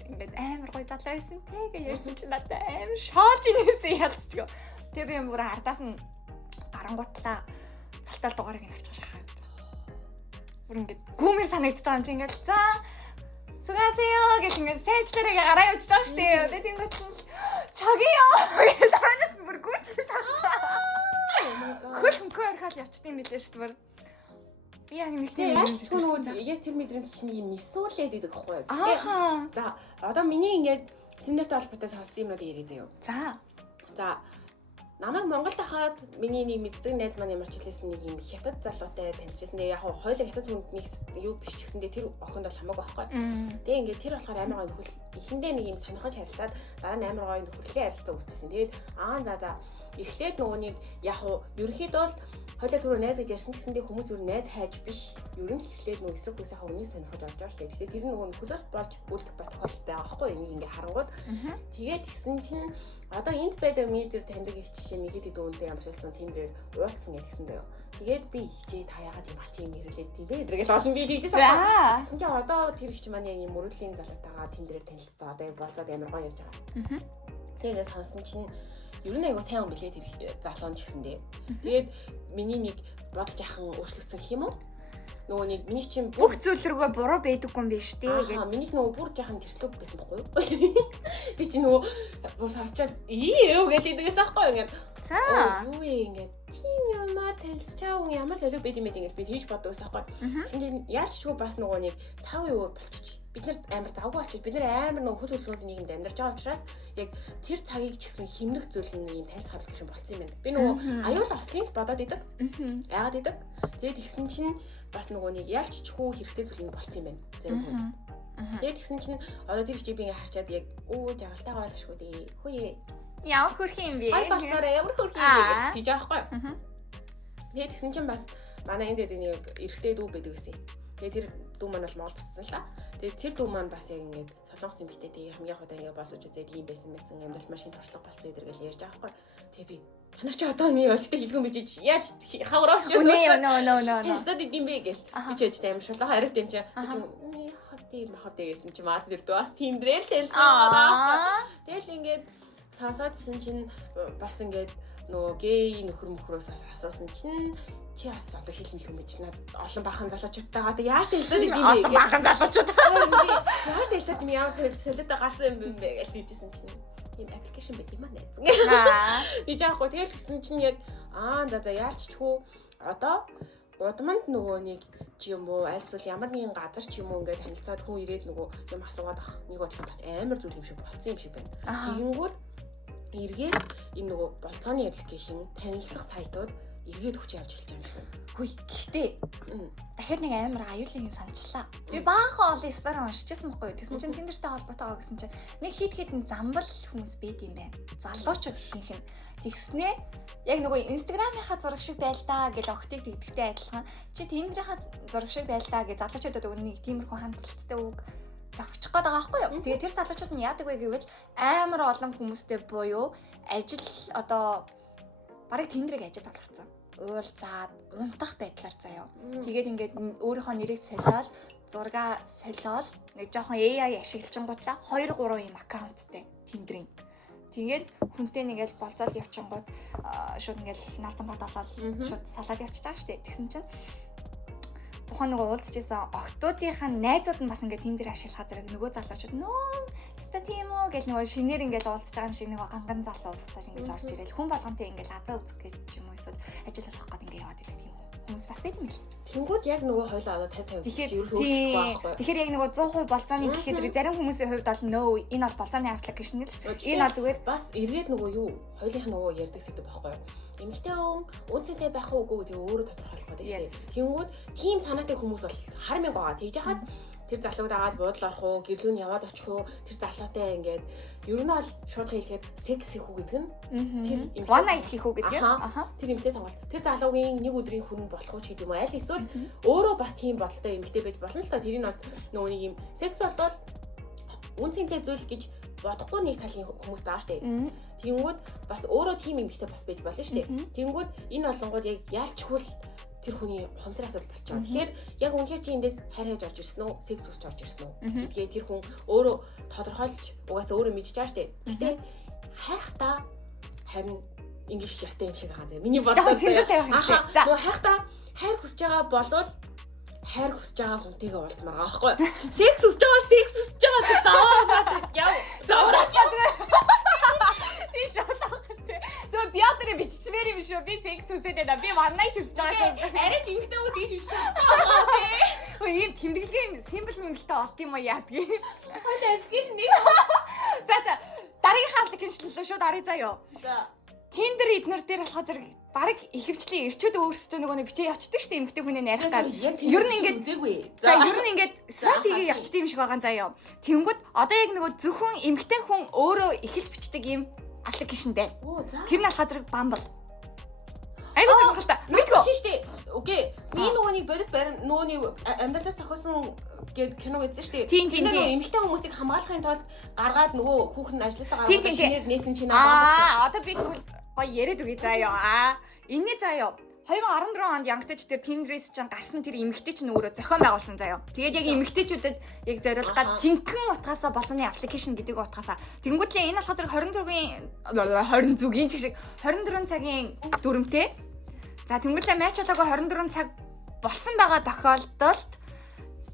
ингээд амар гоё залуу байсан те гэж ярьсан чи надад амар шоолж инээсэн ялцчихё. Тэгээ би бүр ардаас нь гарангуутлаа цалтал дугаарыг нь авчих шахаад. Бүр ингээд гүмэр санагдаж байгаа юм чи ингээд за сугасеё гэх ингээд сайжлаараа гараа явж байгаа шүү дээ. Тэгээд ингээд чагиё гэж танаас бүр гүйж шахсан. Хөл хөнгөө орхол явчт юм билээ шүү дээ. Би яг нэг тийм юм шиг байна. Яг тэр мэдрэмж чинь юм нисүүлээд идэг байхгүй юу? Ааха. За одоо миний ингээд тэмнэлтэй холбоотой сонссон юмнууд яриад заяа. За намайг Монголд хахад миний нэг мэддэг найз маань ямар ч хэлсэн нэг юм хятад залуутай танилцсан. Яг хоёулаа хятад хүнд нэг юу биш ч гэсэндээ тэр охинд бол хамаагүй байхгүй. Тэгээ ингээд тэр болохоор амар гоё нөхөл эхэндээ нэг юм сонирхож харилцаад дараа нь амар гоё нөхөрлөлийн харилцаа үүсгэсэн. Тэгээд за эхлээд нөгөө нэг яг ерөнхийдөө бол хоёулаа түрүү найз гэж ярьсан гэсэндээ хүмүүс юу найз хайж биш. Ер нь эхлээд нөгөө эсрэг хүсээ хаврыг сонирхож авч байгаа шүү дээ. Тэгэхээр тэр нөгөө нөхөрлөл болж үлдэх бас тохиолдол байгаа байхгүй. Энийг ингээд харангууд. Тэгээд тэгсэн чинь одоо энд байдаг медиа таньдаг их жишээ нэг хэд дүүнтэй ямарчсан тендерээр уулцсан гэсэн дөө. Тэгээд би хичээ та яагаад юм ачи юм ирүүлээд тийм бэ гэдэгэл олон би хийжсэн. Тэгсэн чинь одоо тэр ихч маань яг юм мөрөдлийн залуутайгаа тендерээр танилцсан. Одоо яг болцоод амар гоё явж байгаа. Тэгээд сонсон чинь ер нь айгу сайн юм билээ тэр залуун ч гэсэндээ. Тэгээд миний нэг бодож яхан өөрчлөгдсөн гэх юм уу? Нөгөө нэг миний чинь бүх зүйл рүүгээ буруу байдаггүй юм биш үү гэдэг. Миний нөгөө бүр жаахан тэрслэг байсан байхгүй юу? Би чи нөгөө бүр сонсчод юу гэдэг дээс аахгүй юу ингээд. За. Юу ингээд тийм юмар танилцчаа ямар л олиг байд юм ингээд би хийж боддог байсан байхгүй. Тэгсэн чинь яаж ч үгүй бас нөгөө нэг цав юу болчих. Бид нар амар завгүй болчих. Бид нар амар нөгөө хөл хөлгөөнд нийгэмд амьдарч байгаа учраас яг тэр цагийг ч гэсэн хэмнэх зүйл нь юм танилцах хэрэгтэй юм болцсон юм байна. Би нөгөө аюул ослын бодоод идэг. Яагаад идэг? Тэгээд тэгсэн чинь бас нөгөө нэг ялч чхүү хэрэгтэй зүйл нь болцсон юм байна. Зарим хүн. Тэгээд тэгсэн чинь одоо тэр хичээг би ингээ харчаад яг жаргалтай гоолшгүй дээ. Хөөе. Яа хөрх юм бэ? Ай болохоор ямар хөрх юм бэ гэж байгаа байхгүй. Тэгээд тэгсэн чинь бас манай энд нэг эрэгтэй дүү байдаг гэсэн. Тэгээд тэр дүү маань бол Монгол буцсан л та. Тэгээд тэр дүү маань бас яг ингээд солонгос юм битээ тэг хамгийн удаа ингээд болж үзээд ийм байсан амьдрал машин туршлага болсон гэдэр гэл ярьж байгаа байхгүй. Тэгээд би танаар чи одоо миний өлтөй хэлгэн бижиж яаж хавраач юу нөө зад идэм бэ гэл би ч яж таам шулаа хариулт юм чи хатий гэсэн чи маа тэр дүү бас тэмдрэл тэлцээ. Тэгэл ингээд сонсоодсэн чинь бас ингээд нөгөө гей нөхөр мөхрөөс асуусан чинь чи бас одоо хэлмэл юм биш над олон бахан залуучуудтайгаа яаж хэлцээд идэм бэ? Олон бахан залуучууд. Яаж хэлцээд юм ямар солиотой галзсан юм бэ гэж хэлжсэн чинь ийм аппликейшн байт юм аа найз. Би жаахгүй тэгэл гисэн чинь яг за яарч ч хүү одоо удамд нөгөө нэг ч юм уу альсвал ямар нэгэн газар ч юм уу ингээд танилцаад хүн ирээд нөгөө юм асуугаад ах нэг бодлоо бас амар зүйл юм шиг болцсон юм шиг байна. Тэгэнгүүт эргээд энэ нөгөө болцооны аппликейшн танилцах сайтууд эргээд хүч явж эхэлж байгаа юм. Хөөе гэхдээ дахиад нэг амар аюулын санчлаа. Би баахан олон стар уншижсэн байхгүй юу? Тэсэн чинь тендертэй холбоотойгоо гэсэн чинь нэг хит хитэн замбал хүмүүс байд юм байна. Залуучууд ихэнх нь тэгснээ яг нөгөө инстаграмынхаа зураг шиг байлдаа гэж огтыг тэгдэгтэй адилхан. Чи тендерийнхаа зураг шиг байлдаа гэж залуучуудад өгнө нэг тиймэрхүү хамталцтай үг зогчих гээд байгаа байхгүй юу? Тэгээ тэр залуучууд нь яадаг вэ гэвэл амар олон хүмүүстэй буюу ажил одоо барыг тендерийг ажил болгоцсон. Уулзаад унтах байдлаар заяа. Тэгээд ингээд өөрийнхөө нэрийг солиод, зураг солиод, нэг жоохон AI ашиглажингуудлаа 2 3 юм аккаунттай тендерийн. Тэгээд хүнтэй нэгэл болцоод явчихгууд шууд ингээд наалтан бодолол шууд салаад явчихж байгаа шүү дээ. Тэгсэн чинь тухайн нөгөө уулзчихсан октоодынхаа найзууд нь бас ингээд тэн дээр ашиглахад зэрэг нөгөө залуучууд нөө ста тийм үү гэл нөгөө шинээр ингээд уулзж байгаа юм шиг нөгөө ганган залуу буцааж ингээд орж ирэл хүн болгонтэй ингээд азаа үзэх гэж юм уу эсвэл ажил болох гээд ингээд яваад байдаг юм. Хүмүүс бас байт юм л. Тэнгүүд яг нөгөө хойлоо одоо 50-50 гэж ерөөсөө өөрчлөхгүй байхгүй. Тэгэхээр яг нөгөө 100% болцооны гэхэд зэрэг зарим хүмүүсийн хувьд бол нөө энэ бол болцооны аппликейшн л. Энэ бол зүгээр бас эргээд нөгөө юу хоёулынх нөгөө ярьдаг сэдв байхгүй юу? Эмэгтэй хүн үнцэнтэй байх уугүй гэдэг өөрөө тодорхойлох гэдэг шүү. Тэнгүүд тийм санаатай хүмүүс бол хар мянга байгаа. Тэгж яхад тэр залууг дагаад буудал орох уу, гэрлүүн яваад очих уу, тэр залуутай ингээд ер нь бол шууд хэлгээд секс хийх үү гэдэг нь тэр one night хийх үү гэдэг. Тэр эмэгтэй сонголт. Тэр залуугийн нэг өдрийн хүн болох уу ч гэдэг юм уу? Аль эсвэл өөрөө бас тийм бодолтой эмэгтэй байж болно л та. Тэр нь бол нөгөө нэг юм секс болвол үнцэнтэй зүйл гэж бодохгүй нэг талын хүмүүс байгаа штэ. Тэнгүүд бас өөрөө тийм эмэгтэй бас байж болно штэ. Тэнгүүд энэ болонгууд яг яалчгүй тэр хүний ухамсарын асуудал болчихоо. Тэгэхээр яг үнэхээр чи эндээс хайр хайж орж ирсэн үү? Секс үсч орж ирсэн үү? гэдгээ тэр хүн өөрөө тодорхойлж угаасаа өөрөө мэдчихэж байгаа штэ. Гэтэ хайхдаа харин ингэж ястай юм шиг байгаа зэ. Миний бодлоо. Цэнзэр тавих хэрэгтэй. За. Нөгөө хайхдаа хайр хүсэж байгаа болвол хайр хүсэж байгаа хүнтэйгээ уулзмаар байгаа байхгүй. Секс хүсэж байгаа заавал заавал тийм шалах гэдэг. Зөв биатрэ биччихмээр юм шүү. Би секс хүсээд байна. Би one night хүсэж байгаа шүү. Арай ч эмхтэй үү гэж шүү. Өө ийм тэмдэглэгийн симбол мэмэлтэй олт юм уу яадгийг. Хойд аппликейшн нэг. За дараагийнхаа аппликейшн л шууд арай заяа. За. Tinder эднэр дээр болохоор зэрэг баг ихэвчлэн ирчүүд өөрсдөө нөгөө нэг бичээ явчихдаг шүү дээ эмэгтэй хүнээ нарих гад. Ер нь ингээд үзээгүй. За ер нь ингээд сватигээ явчихдаг юм шиг байгаа заяа. Тэнгүүд одоо яг нөгөө зөвхөн эмэгтэй хүн өөрөө эхэлж бичдэг юм аппликейшн байна. Тэр нь болохоор зэрэг Bumble. Айгуу сонирхолтой. Мэдгүй шүү дээ. Окей. Би нөгөөний бодит барин нөгөөний амьдралаас зохиосон гэд кино үзсэн шүү дээ. Тийм. Эмэгтэй хүмүүсийг хамгаалахын тулд гаргаад нөгөө хүүхэн ажлаасаа гаргаад шинээр нээсэн чинь одоо би тэгвэл гоё яриад үгүй заяа. Энэний заяа 2014 онд янгтаж тэр Tinder-с чинь гарсан тэр эмэгтэй чинь өөрөө зохион байгуулсан заяа. Тэгээд яг эмэгтэйчүүдэд яг зориулгаад жинхэнэ утгаасаа болцооны аппликейшн гэдэг утгаасаа. Тэнгүүтлээ энэ болохоор 24 цагийн дүрмтэй. За тэнгүүтлээ матч болоогүй 24 цаг болсон байгаа тохиолдолд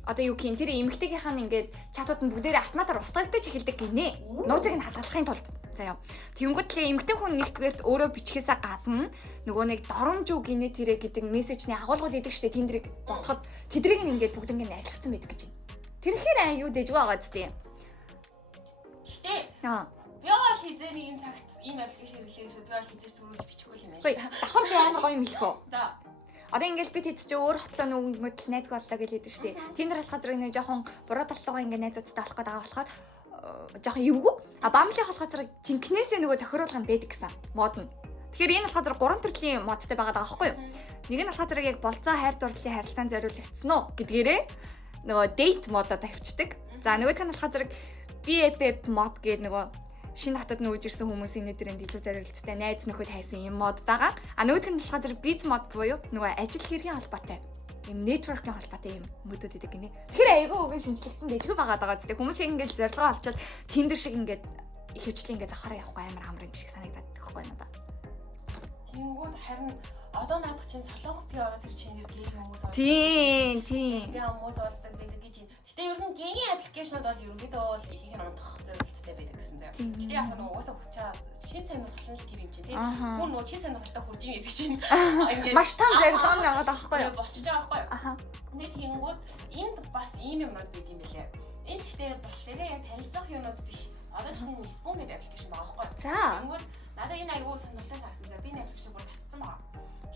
одоо юу гэх юм тэр эмэгтэйгийнх нь ингээд чатууд нь бүгдээрээ автоматар устгагдаж эхэлдэг гинэ. Нууцыг нь хадгалахын тулд заяа. Тэнгүүтлээ эмэгтэй хүн нэгдүгээрт өөрөө бичгээсээ гадна нөгөө нэг доромжуу гинэ тэрэ гэдэг мессежний агуулгууд идэг штэ Tinder-ыг бодоход тэдрийг нь ингээд бүгд ингээд найрлагдсан байдаг гэж. Тэр аюу дэжгүй байгаа зү. Гэтэ би бол хизээ нэгэн цагт ийм аппликейшн хэрэглэе гэсэн би бол хизээж түрүүлж бичихгүй юм байна. Давхар би амар гоё юм хэлэх үү? Да. Одоо ингээл би тэд чи өөр хотлоо нөгөөдөл найз боллоо гэж хэлдэг штэ. Tinder болохоор зэрэг нэг жоохон буруу таллуугаа ингээд найзуудтай болох гэдэг болохоор жоохон эвгүй. Bumble-ийн болохоор зэрэг жинкнээсээ нөгөө тохируулга нь байдаг гэсэн мод нь. Тэгэхээр энэ болохоор зэрэг 3 төрлийн модтай байгаа даа байхгүй юу? Нэг нь болохоор зэрэг яг болцоо хайр дурлалын харилцаанд зориулагдсан уу гэдгээрээ нөгөө date модод тавьчихдаг. За нөгөөх нь болохоор зэрэг BFF мод гэдэг нөгөө шинэ хотод нүүж ирсэн хүмүүсийн нэдрэнд илүү зориулцтай найз нөхөд хайсан юм мод байгаа. Нөгөөх нь болохоор зэрэг biz мод буюу нөгөө ажил хэргийн холбоотой юм network-ийн холбоотой юм мөдөд идэг гинэ. Тэгэхээр айгүй үгүй шинжлэгдсэн дэжгүй байгаа даа зү. Хүмүүс ингээд зорилгоо олчоод Tinder шиг ингээд их хвчлэн ингээд завхаараа явахгүй амар юм шиг санагдаад байхгүй надад. Тэнгүүд харин одоо наадах чинь солонгосгийн ороод тэр чинь гей хүмүүс Тийм. Би хүмүүс уулздаг байдаг гэж байна. Гэтэ ер нь гейний аппликейшнуд бол ерөнхийдөө бол ихийг нь унтах зорилттой байдаг гэсэн дээ. Гэтэ яг нь угаасаа хүсэж байгаа чин сонирхол нь тэр юм чинь тийм. Хүн нөгөө чин сонирхолтой хүрж ийн гэдэг чинь ингээд маш том зорилго нь байгаа даахгүй юу? Болчихж байгаа байхгүй юу? Нэг тэнгүүд энд бас ийм юмнууд байд юм билээ. Энд гэхдээ болохоор яг танилцах юмнууд биш. Одоо чинь Spoon гэдэг аппликейшн байгаа байхгүй юу? За. Тэнгүүд надад энэ айгүй сонирхолтой санагдсан. Би энэ аппликейшн бүр татсан байгаа.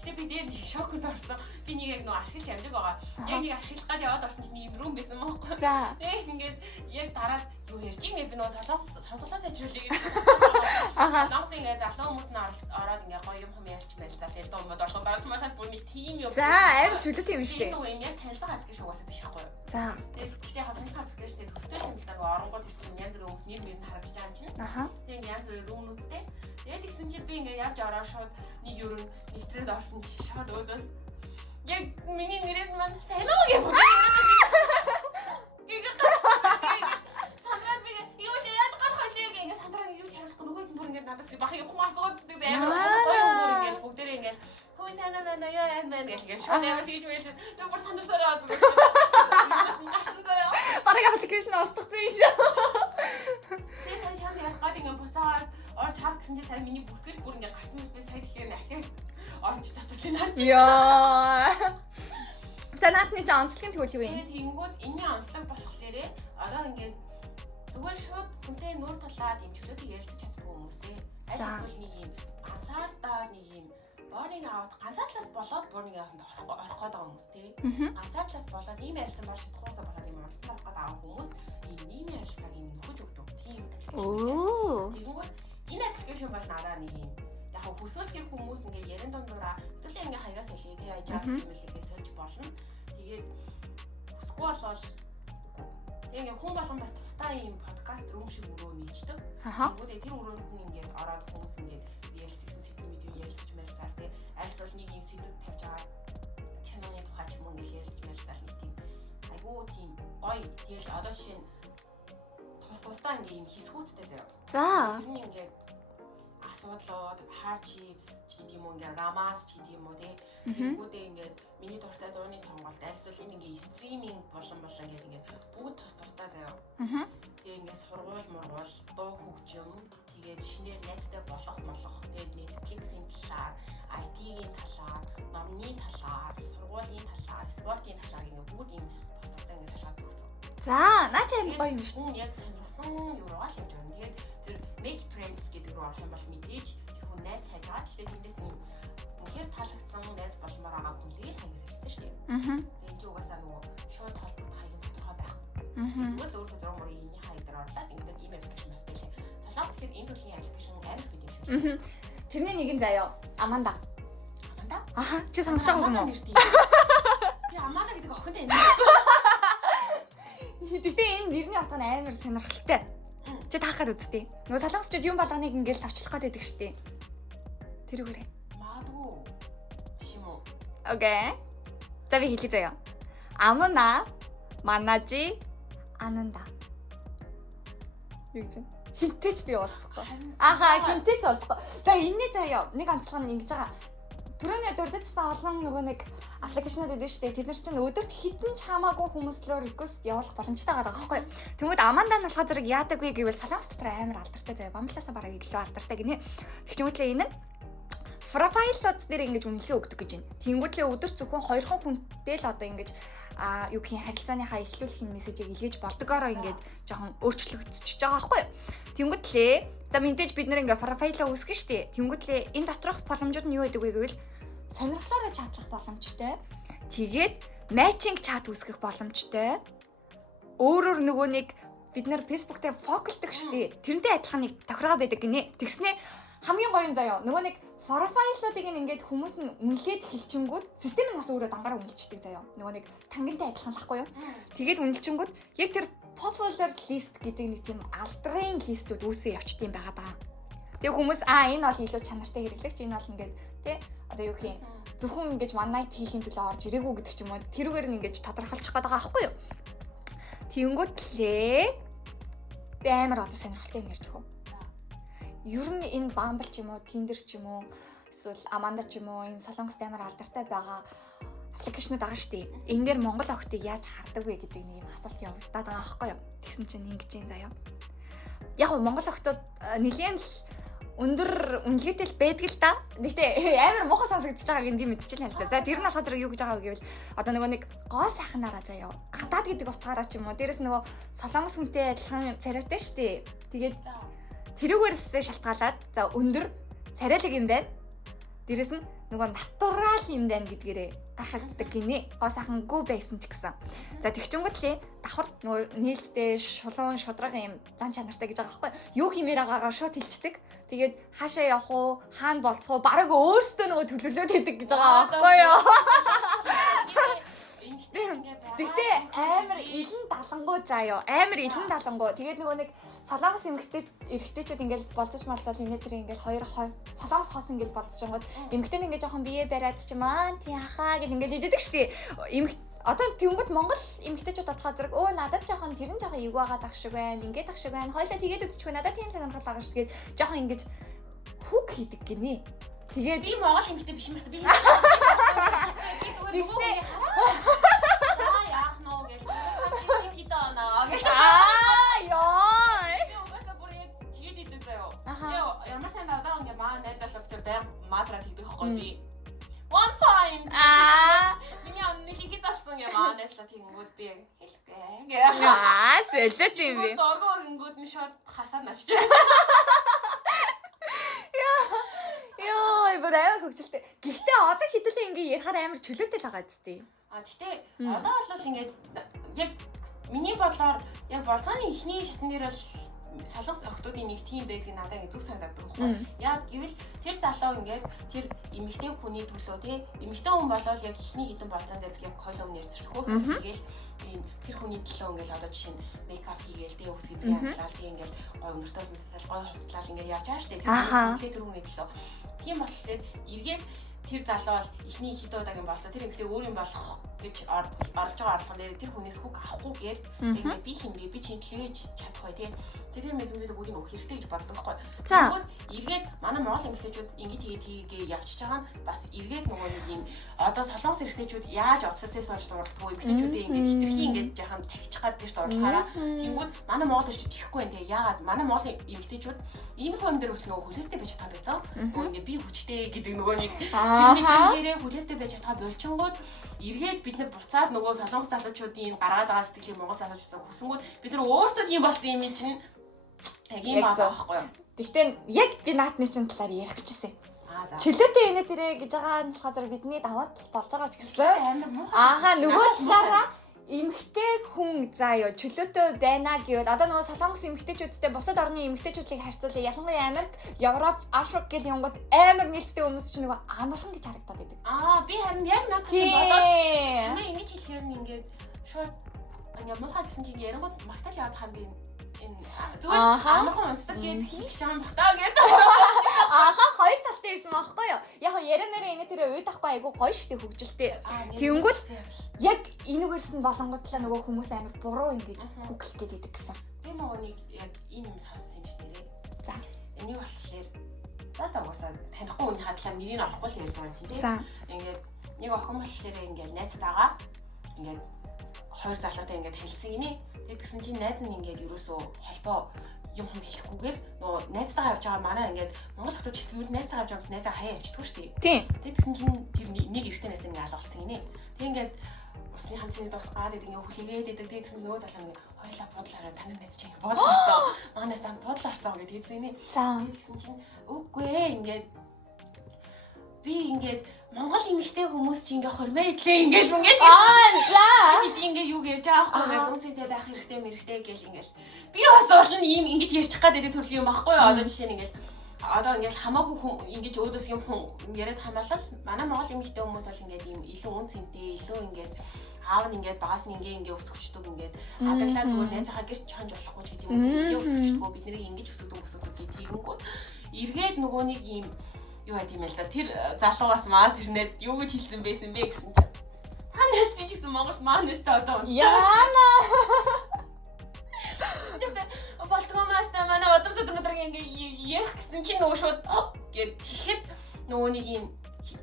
Гэтэ би дээр нэг шокнд орсон. Би нэг яг нөгөө ашиглаж амжиг байгаа. Яг нэг ашиглах гад яваад орсон чинь ийм рүүм байсан байхгүй. За. Тэг ингээд яг дараа юу ярьж ингээд би нөгөө сонсголоос ажиглая гэдэг. Солонгос ингээд залуу хүмүүс нь ороод ингээд гоё юм ярьж байл за тэгээд дуумад орсон дaalмаад бүр нэг тим юм. За, амар чөлөөт юм шүү дээ. Нөгөө юм яг танилцах аппликейшн угаасаа биш байхгүй юу? За. Тэгээд гэтээ яг танилцах аппликейшн төстэй танилцдаг оронгууд чинь янз бүрийн хүмүүс нэр харагдаж байгаа юм чинь. Тэгээд янз бүрийн рүүмнүүдтэй. Тэгээд тэгсэн чинь би ингээд явж ороо шууд нэг юу нэвтрээд орсон чи шууд өөдөөс яг миний нэрээр маань сайн уу гэх юм. Сандраа би юу л яаж гарах вэ гэх ингээд сандраа юу ч харахгүй нөгөөд нь бүр ингээд надаас бах юм асууад байдаг амар гоё юм бүр ингээд бүгдээрээ ингээд хөөе санаа байна яа мэн гэж шууд амар тийж мэйл юу бүр сандарсараа гэдэг шууд. Бараг аппликейшн устгацсан юм шиг. Тэгээ сая чам ярих гад ингээд буцаагаар орж хар гэсэн чинь сая миний бүтгэл бүр ингээд гарсан юм би сая тэгэхээр ахиад орж татварлыг харж. Яа. За наадны ч онцлогийн тэгвэл юу юм? Тэгээд тэгэнгүүт энэний онцлог болохоор одоо ингээд зүгээр шууд хүнтэй нүүр тулаад юм чөлөөтэй ярилцаж чаддаг хүмүүс те. Эсвэл нэг юм ганцаардаа нэг юм боринг аваад ганцаар талаас болоод боринг авахд орох гээд байгаа хүмүүс те. Ганцаар талаас болоод ийм ярилцсан болж чадахгүйсаа болоод юм оролцох авах гээд байгаа хүмүүс ийм ярилцлагыг нөхөж өгдөг. Тийм. Оо. Тэгэнгүүт энэ аппликейшн бол нараа нэг юм яг хүсвэл тэр хүмүүс ингээ ярин дундуура хэвлээ ингээ хаягаас хэлээ те ажаар хэмэлгээ сольж болно. Тэгээд хүсгүй болол тэгээ хүн болгон бас тусдаа ийм подкаст рум шиг өрөө нийлдэг. Тэгвэл тэр өрөөнд нь ингээд ороод хүмүүс ингээд ярилцсан сэдв мэдээ ярилцж мэрсаар те альс бол нэг ийм сэдв тавьж байгаа киноны тухай ч юм уу ингээд ярилцж мэрсаар нэг тийм айгуу тийм гоё тэгэл одоо жишээ нь тусдаа ингээд ийм хэсгүүдтэй заяа. За. Тэр нь ингээд асуудлууд, hardships ч гэдэг юм уу ингээд рамас ч гэдэг юм уу те. Тэгэнгүүтээ ингээд миний дуртай дууны сонголт альсвал энэ ингээд стриминг болон ингээд бүгд тусдаа заяа. Тэгээ ингээд сургууль мургуул, дуу хөгжим, тэгээд шинээр найзтай болох. Тэгээд Netflix-ийн талаар, IT-ийн талаар, номны талаар, сургуулийн талаар, спортын талаар ингээд бүгд ийм тусдаа ингээд шалгаад өгсөн. За, наа чи гоё юм шүү. Яг сонирхсан юу руугаа л явж байна. Тэгээд тэр make friends гэдэг рүү орох юм бол мэдээж тэр хүн найз хайж байгаа. Гэхдээ тэндээс юм үнэхээр таалагдсан найз болмоор байгаа хүн тэгэл хангас хэлдэг шүү дээ. Тэгээд чи угаасаа нөгөө шууд холбогдох хаяг тодорхой байх. Зүгээр л өөрөө зураг мөрийн энэ хаяг дээр орлаад ингээд ийм аппликейшн бас байлаа. Талаас тэгэхээр энэ төрлийн аппликейшн амар хэд юм шүү. Тэрний нэгэн заяа. Аманда. Аха, чи сонсож байгаа юм уу? Би Аманда гэдэг охинтой энэ. Гэхдээ энэ нэрний утга нь амар сонирхолтой. Чи таах гээд үзтээ. Нөгөө солонгосчууд юм болгоныг ингээл тавчлах гээд байдаг штеп. Тэр үгээрээ. Маадгүй. Шимо. Окей. За би хэлье заяа. Амна, манажи, ананда. Юу гэж? Хинтэйч би уулзахгүй. Аха, хинтэйч уулзахгүй. За энэний заяа. Нэг онцлог нь ингэж байгаа. Түрүүний дурдсан олон нөгөө нэг аппликейшнууд байдаг шүү дээ. Тэд нар чинь өдөрт хитэн ч хамаагүй хүмүүс рүү реквест явуулах боломжтой байгаа байхгүй юу? Тэгмээд Аманда нь болохоор зэрэг яадаг вэ гэвэл солонгос дотор амар алдартай заяа. Бамблаасаа бараг илүү алдартай гинэ. Тэгчмэтлээ энэ нь профайлууд дээр ингэж үнэлгээ өгдөг гэж байна. Тэнгүүтлээ өдөрт зөвхөн 2 хүнтэй л одоо ингэж юу гэх юм харилцааныхаа эхлүүлэх мессежийг илгээж болдогоороо ингэж жоохон өөрчлөгдөж байгаа байхгүй юу? Тэнгүүтлээ за мэдээж бид нэр ингээ профайлаа үүсгэн штэ. Тэнгүүтлээ энэ доторх боломжууд нь юу байдаг вэ гэвэл сонирхлоороо чатлах боломжтой. Тэгээд matching чат үүсгэх боломжтой. Өөрөөр нөгөө нэг бид нар Facebook дээр фокусдаг штэ. Тэрнтэй адилхан нэг тохиргоо байдаг гинэ. Тэгснэ хамгийн гоё юм заяа. Нөгөө нэг профайлуудыг ингээд хүмүүс нь үнэлээд хэлчингүүд систем нь бас өөрөө дангаараа үнэлчихдэг заяа. Нөгөө нэг тангинтай адилхан лахгүй юу? Тэгээд үнэлчингүүд яг тэр popular list гэдэг нэг тийм алдрын листүүд үүсээ явчт юм байгаа даа. Тэгээ хүмүүс энэ бол илүү чанартай хэрэглэгч энэ бол ингээд тий одоо юу гэх юм зөвхөн ингэж one night хийхин төлөө орж ирээгүй гэдэг ч юм уу тэрүүгээр нь ингэж тодорхойлчих гээд байгаа байхгүй юу? Тэнгүүт лээ би амар одоо сонирхолтой юм ярьж өгөө. Ер нь энэ Bumble ч юм уу, Tinder ч юм уу, эсвэл Amanda ч юм уу, энэ солонгост амар алдартай байгаа аппликейшнуд байгаа шүү дээ. Энэ дээр Монгол охтыг яаж хардаг вэ гэдэг нэг юм асуулт явагдаад байгаа байхгүй юу? Тэгсэн чинь ингэж юм заяа. Яг нь Монгол охтууд нэлээд л өндөр үнэлгээтэй л байдаг л да. Гэхдээ амар муухай сонсогдож байгааг энэ мэдчихлээ л да. За тэр нь болохоор зэрэг юу гэж байгаа вэ гэвэл одоо нөгөө нэг гоо сайхнаараа заяа. Гадаад гэдэг утгаараа ч юм уу. Дээрэс нөгөө солонгос хүнтэй адилхан царайтай шүү дээ. Тэгээд тэрүүгээрсээ шалтгаалаад за өндөр царайлаг юм байна. Дээрэс нь нөгөө натурал юм байна гэдгээрээ гахагддаг гинэ. Гоо сайхангүй байсан ч гэсэн. За тэгчингүүтлээ давхар нөгөө нээлттэй шулуун шудраг юм зан чанартай гэж байгаа байхгүй юу хэмээр байгаагаа шууд хэлцдэг. Тэгээд хаашаа явах уу, хаана болцох уу, бараг өөрсдөө нөгөө төлөвлөөд хийдэг гэж байгаа байхгүй юу. Тэгтээ амар илэн далангуу заяа. Амар илэн далангуу. Тэгээд нөгөө нэг солонгос эрэгтэйчүүд ингээл болцож малцаад энэ тэр ингээл хоёр солонгос хос ингээл болцож байгаад эмэгтэй нь ингээд жоохон бие бариад ч юм аа тий хаа гэл ингээл идэдэг штий. Одоо тэнгууд Монгол эмэгтэйчүүд татхаа зэрэг өө надад жоохон тэр нь жоохон эвгүй байгаа дах шиг байна. Ингээд ах шиг байна. Хойлоо тэгээд үзчихвэ надад тийм сонирхол байгаа шүү. Тэгээд жоохон ингэж хүүг хийдэг гинэ. Тэгээд би Монгол эмэгтэй биш юм байна. Би зүгээр нөгөө хүний хараа. Яах нөө гэж хитэ оноо гэж. Яа. Би угаасаа бүр яг тэгээд идэв заяа. Ямар сайн одоо ингээ маа найз залуутай байг мадраа хийдэг байхгүй би. One fine. Миний онны хит болсон юм аа найзлаа тэгэнгүүт би хэлгээ. Сэлэт юм би. Доргоор ингүүд нь шууд хасаад начиж. Йоо, бүр амар хөвгчлээ. Гэхдээ одоо хэдүүлээ ингээ ярихаар амар чөлөөтэй л байгаа зү. Гэхдээ одоо бол ингээд яг миний бодлоор яг болцооны ихний шатн дээр бол солонгос охтуудын нэг тим байг надад ингэ зүг санагдаад байгаа байхгүй. Яг гэвэл тэр залуу ингээд тэр эмэгтэй хүний төлөө тий эмэгтэй хүн болол яг ихний хитэн болцоон дээр яг койлом нэрсэрхүү. Тэгээл ийм тэр хүний төлөө ингээд одоо жишээ нь мейкап хийгээл тий үс гизээ янзлал тий ингээд гой өнөртөөс мэсэл гой хувцлал ингээд явж байгаа штэ. Тэгэхээр тэр хүний төлөө тийм болохоор эргээд тэр залуу бол ихний хит удаагийн болцоо тэр эмэгтэй өөр юм болох гэж орж байгаа орлого дээр тэр хүнээс хүүг авахгүйгээр яг би хинбэ би чинь хэлж чадах бай тий. Тэр мэдүүлээд бүгд нөх хэрэгтэй гэж боддог байхгүй. Тэгвэл эргээд манай монгол эмэгтэйчүүд ингэж тийгээ явчихж байгаа нь бас эргээд нөгөө нэг юм одоо солонгос эмэгтэйчүүд яаж обсессээс болж дурлдаггүй эмэгтэйчүүдээ ингэж хитрхи ингэж яхан тагчих гад гэж дурлахаараа тэгвэл манай монгол эмэгтэйчүүд ихгүй байх тий. Яагаад манай монгол эмэгтэйчүүд ийм хүн дээр үл нөгөө хүлээстэй байж чадсан байсан. Нөгөө ингэ би хүчтэй гэдэг нөгөө нэг тэрнийхээ хүлээстэй байж чадгаа болчингууд эргээд бид нар буцаад нөгөө солонгос залуучуудын гаргаад байгаа сэтгэлийг монгол залуучуудаас хүсэнгүүд бид нар өөрсдөө тийм болсон юм чинь яг юм байгаа байхгүй юу. Гэхдээ яг би наадны чинь талаар ярих гэжсэн. Чөлөөтэй инээ тэрэ гэж байгаа нь болохоор бидний даваад болж байгаа ч гэсэн. Нөгөө талаараа эмэгтэй хүн заа ёо чөлөөтэй байна гэвэл одоо нөгөө солонгос эмэгтэйчүүдтэй бусад орны эмэгтэйчүүдийг харьцуулъя. Ялангуяа Америк, Европ, Африк гэх юмгууд амар нээлттэй хүмүүс чинь нөгөө амархан гэж харагдаад байдаг. Би харин яг надад бодоод чамаа ингэж хэлэхээр нь ингээд шууд ингээ муухай гэсэн чинь ярангууд магтаал яваад хаа би зүгээр амархан унцдаг гэж хэлж байгаа юм бах таа гэдэг. Хоёр талтай байсан байхгүй юу? Яг ярэмээрээ инээ тэрэ уйд ахгүй айгу гоё штэ хөгжилтэй. Тэнгүүд яг энүүгээрс нь болонгодлаа нөгөө хүмүүс амар буруу ингэж хөглөх гээд идэг гэсэн. Би нөгөө нэг яг энэ юм сонссон юм ш нэрээ. За. Энийг болохоор за уусаа танихгүй хүний хадлаар нэрийг орохгүй л ярьж байгаа юм чинь тийм. Ингээд нэг охин болохоор ингээд найзтайгаа ингээд хоёр залуутай ингээд хэлсэн гинэ. Тэгсэн чинь найз нь ингээд ерөөсөө холбоо юм хэлэхгүйгээр нөгөө найзтайгаа явж байгаа манай ингээд монгол хотод чихтгүүл найзтайгаа явж байгаа найзаа хаяа явчихдгүй шүү дээ. Тийм. Тэгсэн чинь тэр нэг эртнээс ингээд алгуулсан гинэ. Тэг ингээд усны хамцны дуусгаад ингээд хүлээгээд идэг. Тэгсэн нөгөө залуу ингээд хоёлаа бодлоо таны найз чинь бодлоо. Манаас тань бодлоо арцсан гэдэг хэлсэн гинэ. Тэгсэн чинь үгүй ээ ингээд би ингээд монгол эмэгтэй хүмүүс чи ингээ хормээ идлээ ингээл ингээд би ингээ юу ярьж байгаа байхгүй ингээд үнцэнтэй байх хэрэгтэй мэрэгтэй гэл ингээл би бас уул нь ийм ингэж ярьчих гадаг төрлийн юм байхгүй юу одоо жишээ нь ингээл одоо ингээл хамаагүй хүн ингэж өөдөөс юм хүн яриад хамаалал манай монгол эмэгтэй хүмүүс бол ингээд ийм илүү үнцэнтэй илүү ингээд аав нь ингээд багаас нь ингээ өсгөчдөг ингээд адаглаа зүгээр найзахаа гэрч чонж болохгүй ч гэдэг юм ингээ өсгөчдгөө бид нэрийг ингэж өсгөдөг тэгэнгүүт эргээд нөгөө нэг ийм юу байт юм л да. Тэр залуугаас маа тэр найз юу гэж хэлсэн байсан бэ гэсэн чинь. Та найз чи гэсэн Монголд маа найзтай одоо унтсан. Яана. Болтгомаас та манай удамсад өнөдөр ингээ ярих гэсэн чинь нөгөө шууд гэд тэгэхэд нөгөө нэг юм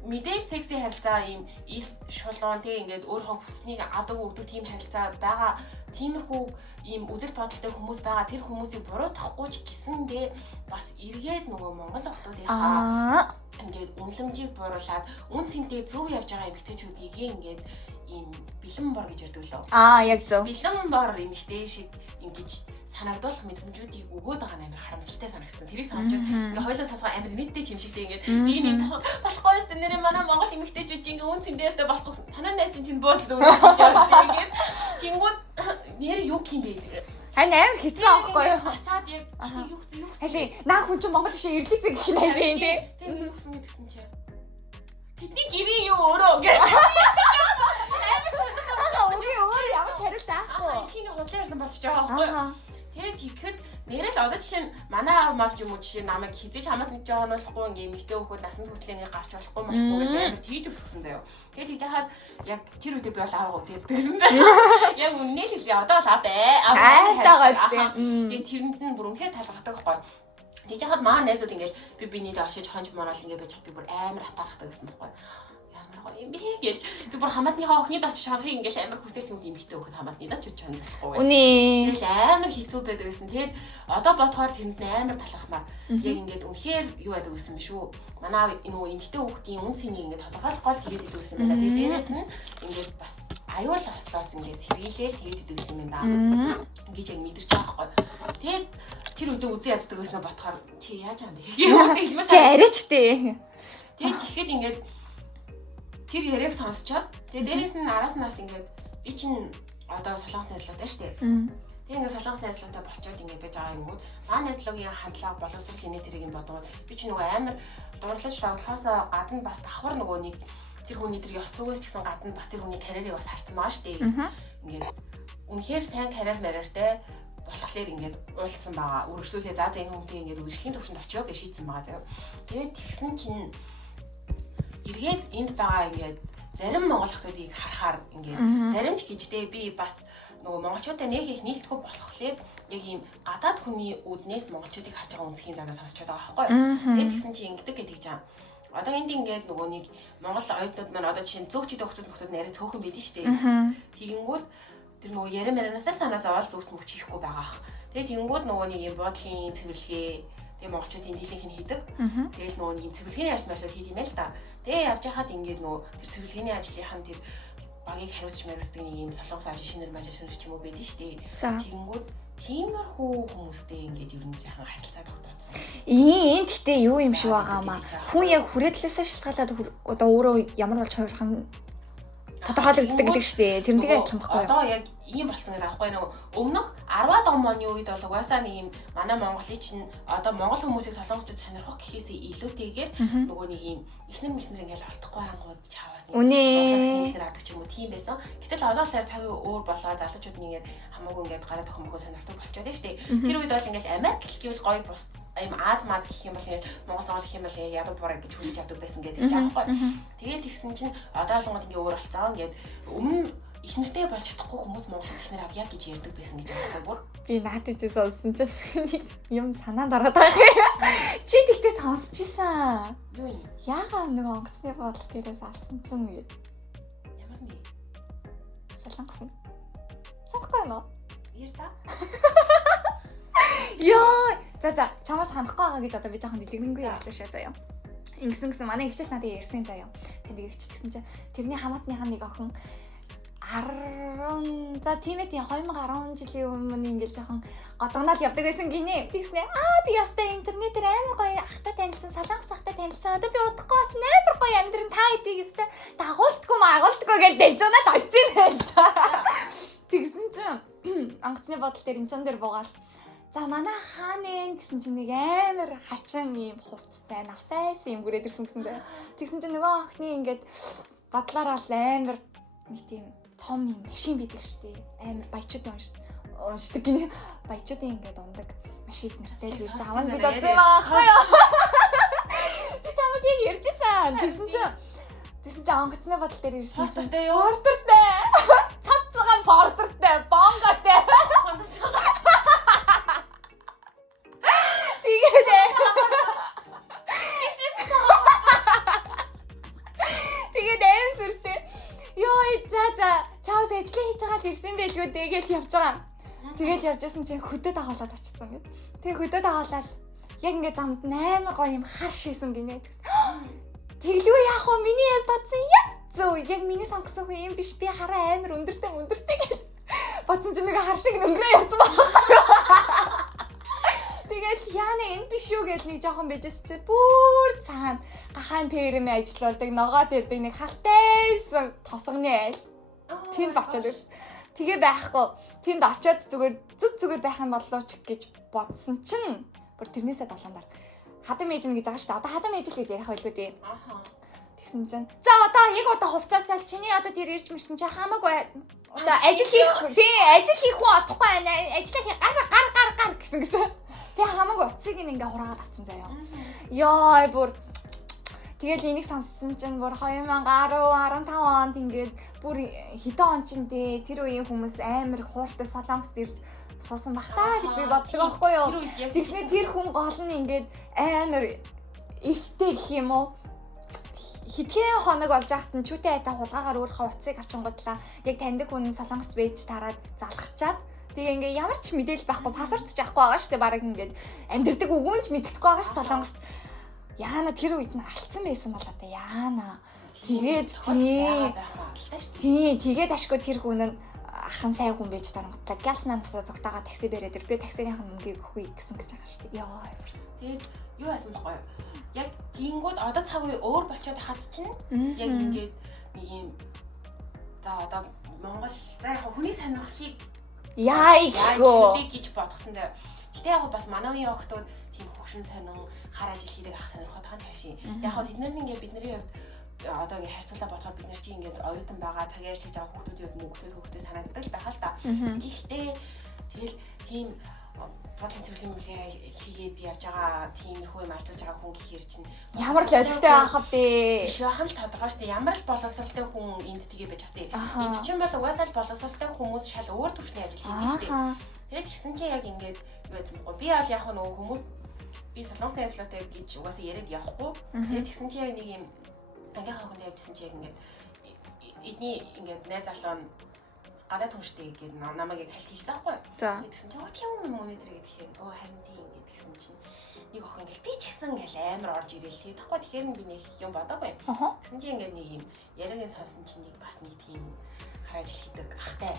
мэдээ секси харилцаа ийм ил шулуун тий ингээд өөрийнхөө хүснийг авдаг өгдөг тийм харилцаа байгаа. Тиймэрхүү ийм үзэл бодолтой хүмүүс байгаа. Тэр хүмүүсийг буруутгахгүй ч гэсэндээ бас эргээд нөгөө монгол охтуудынхаа ингээд үнэлэмжийг бууруулад үн цэнтэй зөв явж байгаа эмэгтэйчүүдийг ингээд ийм бэлэн бор гэж ярьдаг лөө. Яг зөв. Бэлэн бор эмэгтэй шиг ингэж санагдуулах мэдрэмжүүдийг өгөөд байгаа нь амар харамсалтай санагдсан. Тэрийг сонсож ингээ хоёлоо сонсгоо амар нийттэй чимшигтэй ингээд нэг болохгүй өстө нэрээ манай монгол эмэгтэйчүүд ингээ үн цэндээстэй болохгүй. Танаа найз чинь буудлаа өгөх гэж байна ингээд. Тэнгүүд нэр юу юм бэ? Хань амар хэцүү аахгүй юу? Хацаад яг юу гэсэн. Хаши наа хүн чинь монгол шиг ирлээ гэх юм хаши тий. Тэгээ юу гэсэн чи. Тэдний гэрээ юу өөрөө гэх. Үгүй өөр ямар ч хариулт аахгүй. Чиний худлаа ярьсан болчих жоох байхгүй. Тэгээд тэгэхэд нэрэл одоо жишээ нь манай аав мав ч юм уу жишээ намайг хизээж хамаад нэг жоон болохгүй ингээ эмэгтэй хөхөд насанд хүртэл ингээ гарч болохгүй болохгүй гэж амар тийж өсгсөн заяа. Тэгээд тийж хахад яг тэр үедээ би бол аавгаа үзээдсэн. Яг үнэ хэлээ одоо л аваа. Айлтаагаа үстэй. Тэгээд тэрэнд нь бүр үнхээр талархдаг байхгүй. Тэгж яхад маа найзууд ингээл би бинийдээ очиж хонж морол ингээд байж би бүр амар атаархдаг гэсэн байхгүй. Ямар гоё юм бэ гэж би бүр хамаатныхаа охинод очиж харахыг ингээл амар хүсэл тэмдэг эмхтэй өгөхөд хамаатнydаа ч үгүй байхгүй. Үнэ. Тэгэл амар хэцүү байдаг гэсэн. Тэгээд одоо бодохоор тэнд амар талархмаар яг ингээд үнэхээр юу байдаг гэсэн юм шүү. Манай нөгөө эмхтэй хүүхдийн үн цэнийг ингээд тодорхойлох гол тэгээд идэв гэсэн байна. Тэгээд дээрээс нь ингээд бас аюул ослоос ингээд сэргийлээл тэгээд идэв гэсэн юм байна. Ингэж яг мэдэрч байгаа байхгүй. Тэгээд тэр үедээ үзэн яддаг гэснээр ботхоор чи яаж юм бэ? Чи арайч дээ. Тэгээд тэгэхэд ингээд тэр яриаг сонсчоод тэгээд дээрээс нь араас нас ингээд би чинь одоо солонгос найзлаатай шүү дээ. Тэгээд ингээд солонгос найзлаатай болчоод ингээд байж байгаа юмгууд маа найзлагын хандлага боловсрол хийнэ тэрийг нь бодгоод би чинь нөгөө амар дурлаж тоглохоос гадна бас давхар нөгөө нэг тэр хүний тэр ёс зүгээс ч гэсэн гадна бас тэр хүний карьерийг бас харсан байгаа шүү дээ. Ингээд үнэхээр сайн карьер марьяартай болохоор ингээд уулзсан байгаа. Үргэлжлүүлээ за энэ хүнтэй ингээд үргэлжлийн төвшөнд очиё гэж шийдсэн байгаа заяа. Тэгээд тэгсэн чинь эргээд энд байгаа ингээд зарим монгол хүмүүсийг харахаар ингээд зарим ч гэжтэй би бас нөгөө монголчуудаа нэг их нийлдэхгүй болохоор яг ийм гадаад хүний үднээс монголчуудыг харж байгаа үнцгийн задаа сонсчод байгаа байхгүй. Тэгээд тэгсэн чинь ингэдэг гэдэг жаа. Одоо энд ингээд нөгөө нэг монгол оюутнууд маань одоо жишээ нь зөвчид өгчүүд нарийн цөөхөн байдэн штэ. Тэгэнгүүт тэр нөгөө ярим ярианасаа санаа зовоол зөвхөн мөч хийхгүй байгаа ах. Тэгээд тэгэнгүүт нөгөө нэг юм бодлын цэвэрлэгээ тэгээ монголчуудын дийлэнх нь хийдэг. Тэгээл нөгөө нэг цэвэрлэгээний ажил мэрсэл хийх юм байл та. Тэгээ явж хахад ингээд нөгөө тэр цэвэрлэгээний ажлынхан тэр багийг хариуцж мэрсдэг нэг юм солонгос ажил шинээр мажил шинээр ч юм уу байдэн штэ. Тэгэнгүүт тиймэрхүү хүмүүстэй ингээд ер нь жаахан харилцаа тогтооцсон. Энд гэхдээ юу юм шиг байгаа маа. Хүн яг хүрээдлээсээ шалтгаалаад одоо өөрөө ямар болж хувирхан тодорхойлогддог гэдэг шүү дээ. Тэрнтэйгээ адилхан байхгүй юу? Одоо яг ийм болсон гэдэг аахгүй нөгөө өмнөх 10-аад он оны үед бол угаасаа нэг юм манай Монголын чинь одоо монгол хүмүүсийг солонгосчууд сонирхох гэхээсээ илүүтэйгээр нөгөө нэг юм ихнэр мэхнэр ингээл олдохгүй хангууд чаваас нэг монголчууд ардаг ч юм уу тийм байсан. Гэтэл одоо л цаг өөр болоо залуучууд нь ингээд хамаагүй ингээд гараад өхөн мөхөө сонирхдаг болчиход байна шүү дээ. Тэр үед бол ингээд Америк гэвэл гоё бус ийм Аз маз гэх юм бол ингээд Монгол зоол гэх юм бол ядуу бураа гэж хүлээж авдаг байсан гэдэг жаахгүй. Тэгээд тэгсэн чинь одоо л гот ингээд өөр болцоо ингээд өмнө их нэртэй болж чадахгүй хүмүүс Монголоос их нэр авъя гэж ярьдаг байсан гэж байна бүр. Би наадаж сонсон чинь юм санаа дараад байгаа. Чи тэгтээ сонсчихсан. Юу юм? Яагаад нөгөө онгоцны бодол дээрээс авсан чинь ингэ. Ямар нэг Солонгос. Санахгүй нөө? Яар та? Йоо. За чамаас ханахгүй байгаа гэж одоо би жоохон дэлгэрэнгүй ярьлаа шээ заяа. Ингэсэн манай ихчээс надад ярьсан заяа. Тэнд ихчсэн чинь тэрний хамаатныхаа нэг охин 10 за тийм ээ 2010 жилийн өмнө ингээл жоохон годогнол явдаг байсан гинэ. Тэгснэ би ястай интернетээр амар гоё ахтай танилцсан, солонгос ахтай танилцсан. Одоо би удахгүй ч амар гоё амьдрын та эдийг ястай дагуулдаггүй магуулдаггүй гэж дэлж унаад очив байл та. Тэгсэн чинь онгоцны бодол дээр энчэн дээр буугаал. За манай хааны гэсэн чинь нэг амар хачин ийм хувцтай навсайсан юм бүрээд ирсэн гэсэн. Тэгсэн чинь нөгөө охины ингээд бодлоор бол амар нэг тийм том юм машин бидэг штеп амар баячуудын уншдаг гинэ баячуудын ингээд ундаг машин нэртэй л ирж авах гэж бодсон юм аахгүй юу би чамд яг ярьжсэн тэгсэн чинь онгоцны бодол дээр ирсэн чинь ордертэй цацгаан фордертэй бонготой тэгээд аим сүртэй ёо за чаавс ажлаа хийж байгаа л ирсэн байлгүй дэгээл явж байгаа. Тэгэл явжсэн чинь хөдөө дагуулад очсон гэд. Тэгээ хөдөө дагуулаад яг ингээ замд амар гоё юм хар шийсэн гинэ. Тэглүү яах вэ? Миний бодсон яг зөв. Яг миний сонгосон хүн юм биш. Би хараа амар өндөртэй гэл. Бодсон чинь нэг хар шиг өнгөрөө явцсан байна. Тэгээд яана энэ биш үү гэж нэг жоохон бижээс чи бүр цаана гахаан пэрэмээ ажилладаг ногоод ирдэг нэг халтайсан тосгоны айл. Тэнд очиод ирсэн. Тэгээ байхгүй. Тэнд очиод зүгээр байх юм болов ч гэж бодсон чинь бүр тэрнээсээ долоондар хадам ээжнэ гэж байгаа шүү дээ. Одоо хадам ээж л гэж ярих байлгүй дээ. Тэгсэн чинь за одоо яг одоо хувцаасаа чиний одоо тэр ирж мэрсэн чи хамаагүй одоо ажил хийх хүн отохгүй байна. Ажлаа хий гар гэсэн. Тэгээ хамаагүй утсыг ингээ хураагаад авцсан заяа. Ёо бүр тэгэл энийг сонссон чинь бүр 2010 15 онд ингээд бүр хэдэн он ч юм дээ тэр үеийн хүмүүс амар хууртай солонгост ирж суусан бах таа гэж би бодлоо байхгүй юу. Тэгснэ тэр хүн гол нь ингээд амар эвтэй гэх юм уу. Хэдхэн хоног болж ахт нь чүтэй айта хулгаагаар өөрийнхөө утсыг авчингуудлаа яг таньдаг хүн Солонгост байж тараад залгачаад тэгээ ингээ ямар ч мэдээлэл байхгүй пассворд ч авахгүй байгаа шүү дээ бараг ингээд амьдрдаг үгүйн ч мэддэхгүй байгаа ш Солонгост яана тэр үед нь алдсан байсан бол одоо яана тэгээд тэгээд ашгүй тэр хүн нь ахан сайн хүн байж тарангутлаа галснанасаа зогтоогоо такси бэрээд би таксигийн мөнгийг өгөхгүй гэсэн гэж байгаа шүү дээ ёо тэгээд юу яасан бэ яг тийгүүд одоо цаг үе өөр болчиход хаад чинь яг ингээд нэг юм за одоо Монгол за яг хүний сонирхлыг яа гэж бодгосон дээр гэтээ яг бас манай үеийн охтууд тийм хөвшин сонин хар ажил хийдэг ах сонирхоод байгаа таашийн яг хоо тэднэр ингээд бидний одоо ингээд харьцуулаа бодоход бид нар чинь ингээд оюутан байгаа цагаар ажиллаж байгаа хүүхдүүдийн хүүхдүүд санагддаг л байхаа л та. Гэхдээ тэгэл тийм бодлон цэвэрлэлийн бүлгээ хийгээд явж байгаа тиймэрхүү юм ажиллаж байгаа хүн гэхээр чинь ямар л ойлгохтой байхав дээ. Биш байхan л тодорхой шүү дээ. Ямар л боловсралтай хүн энд тгээ байж байгаа дээ. Энд чинь бол угаасаа л боловсралтай хүмүүс шал өөр төвчний ажил хийдэг шүү дээ. Тэгээд тэгсэн чинь яг ингээд юу байсан бэ? Би бол яг нөгөө хүмүүс би солонгосны ажлаатай гэж угаасаа яриад явахгүй. Тэгээд тэгсэн чинь яг нэг юм ангийнхаа хүнд явжсэн чинь яг ингээд эдний ингээд найз залуу нь гадаад хүнштэй гэдэг намайг яг хальт хэлсэн байхгүй. Тэгсэн чинь тийм юм монитор гэдэг чинь харин тийм гэдгсэн чинь нэг охин ингээл би ч гэсэн ингээл амар орж ирэл тэгээд тахгүй тэгэхээр би нэг юм бодоогүй. Тэгсэн чинь ингээд нэг юм яриагийн сонсон чинь нэг бас нэг тийм хар ажил хийдэг ахтай.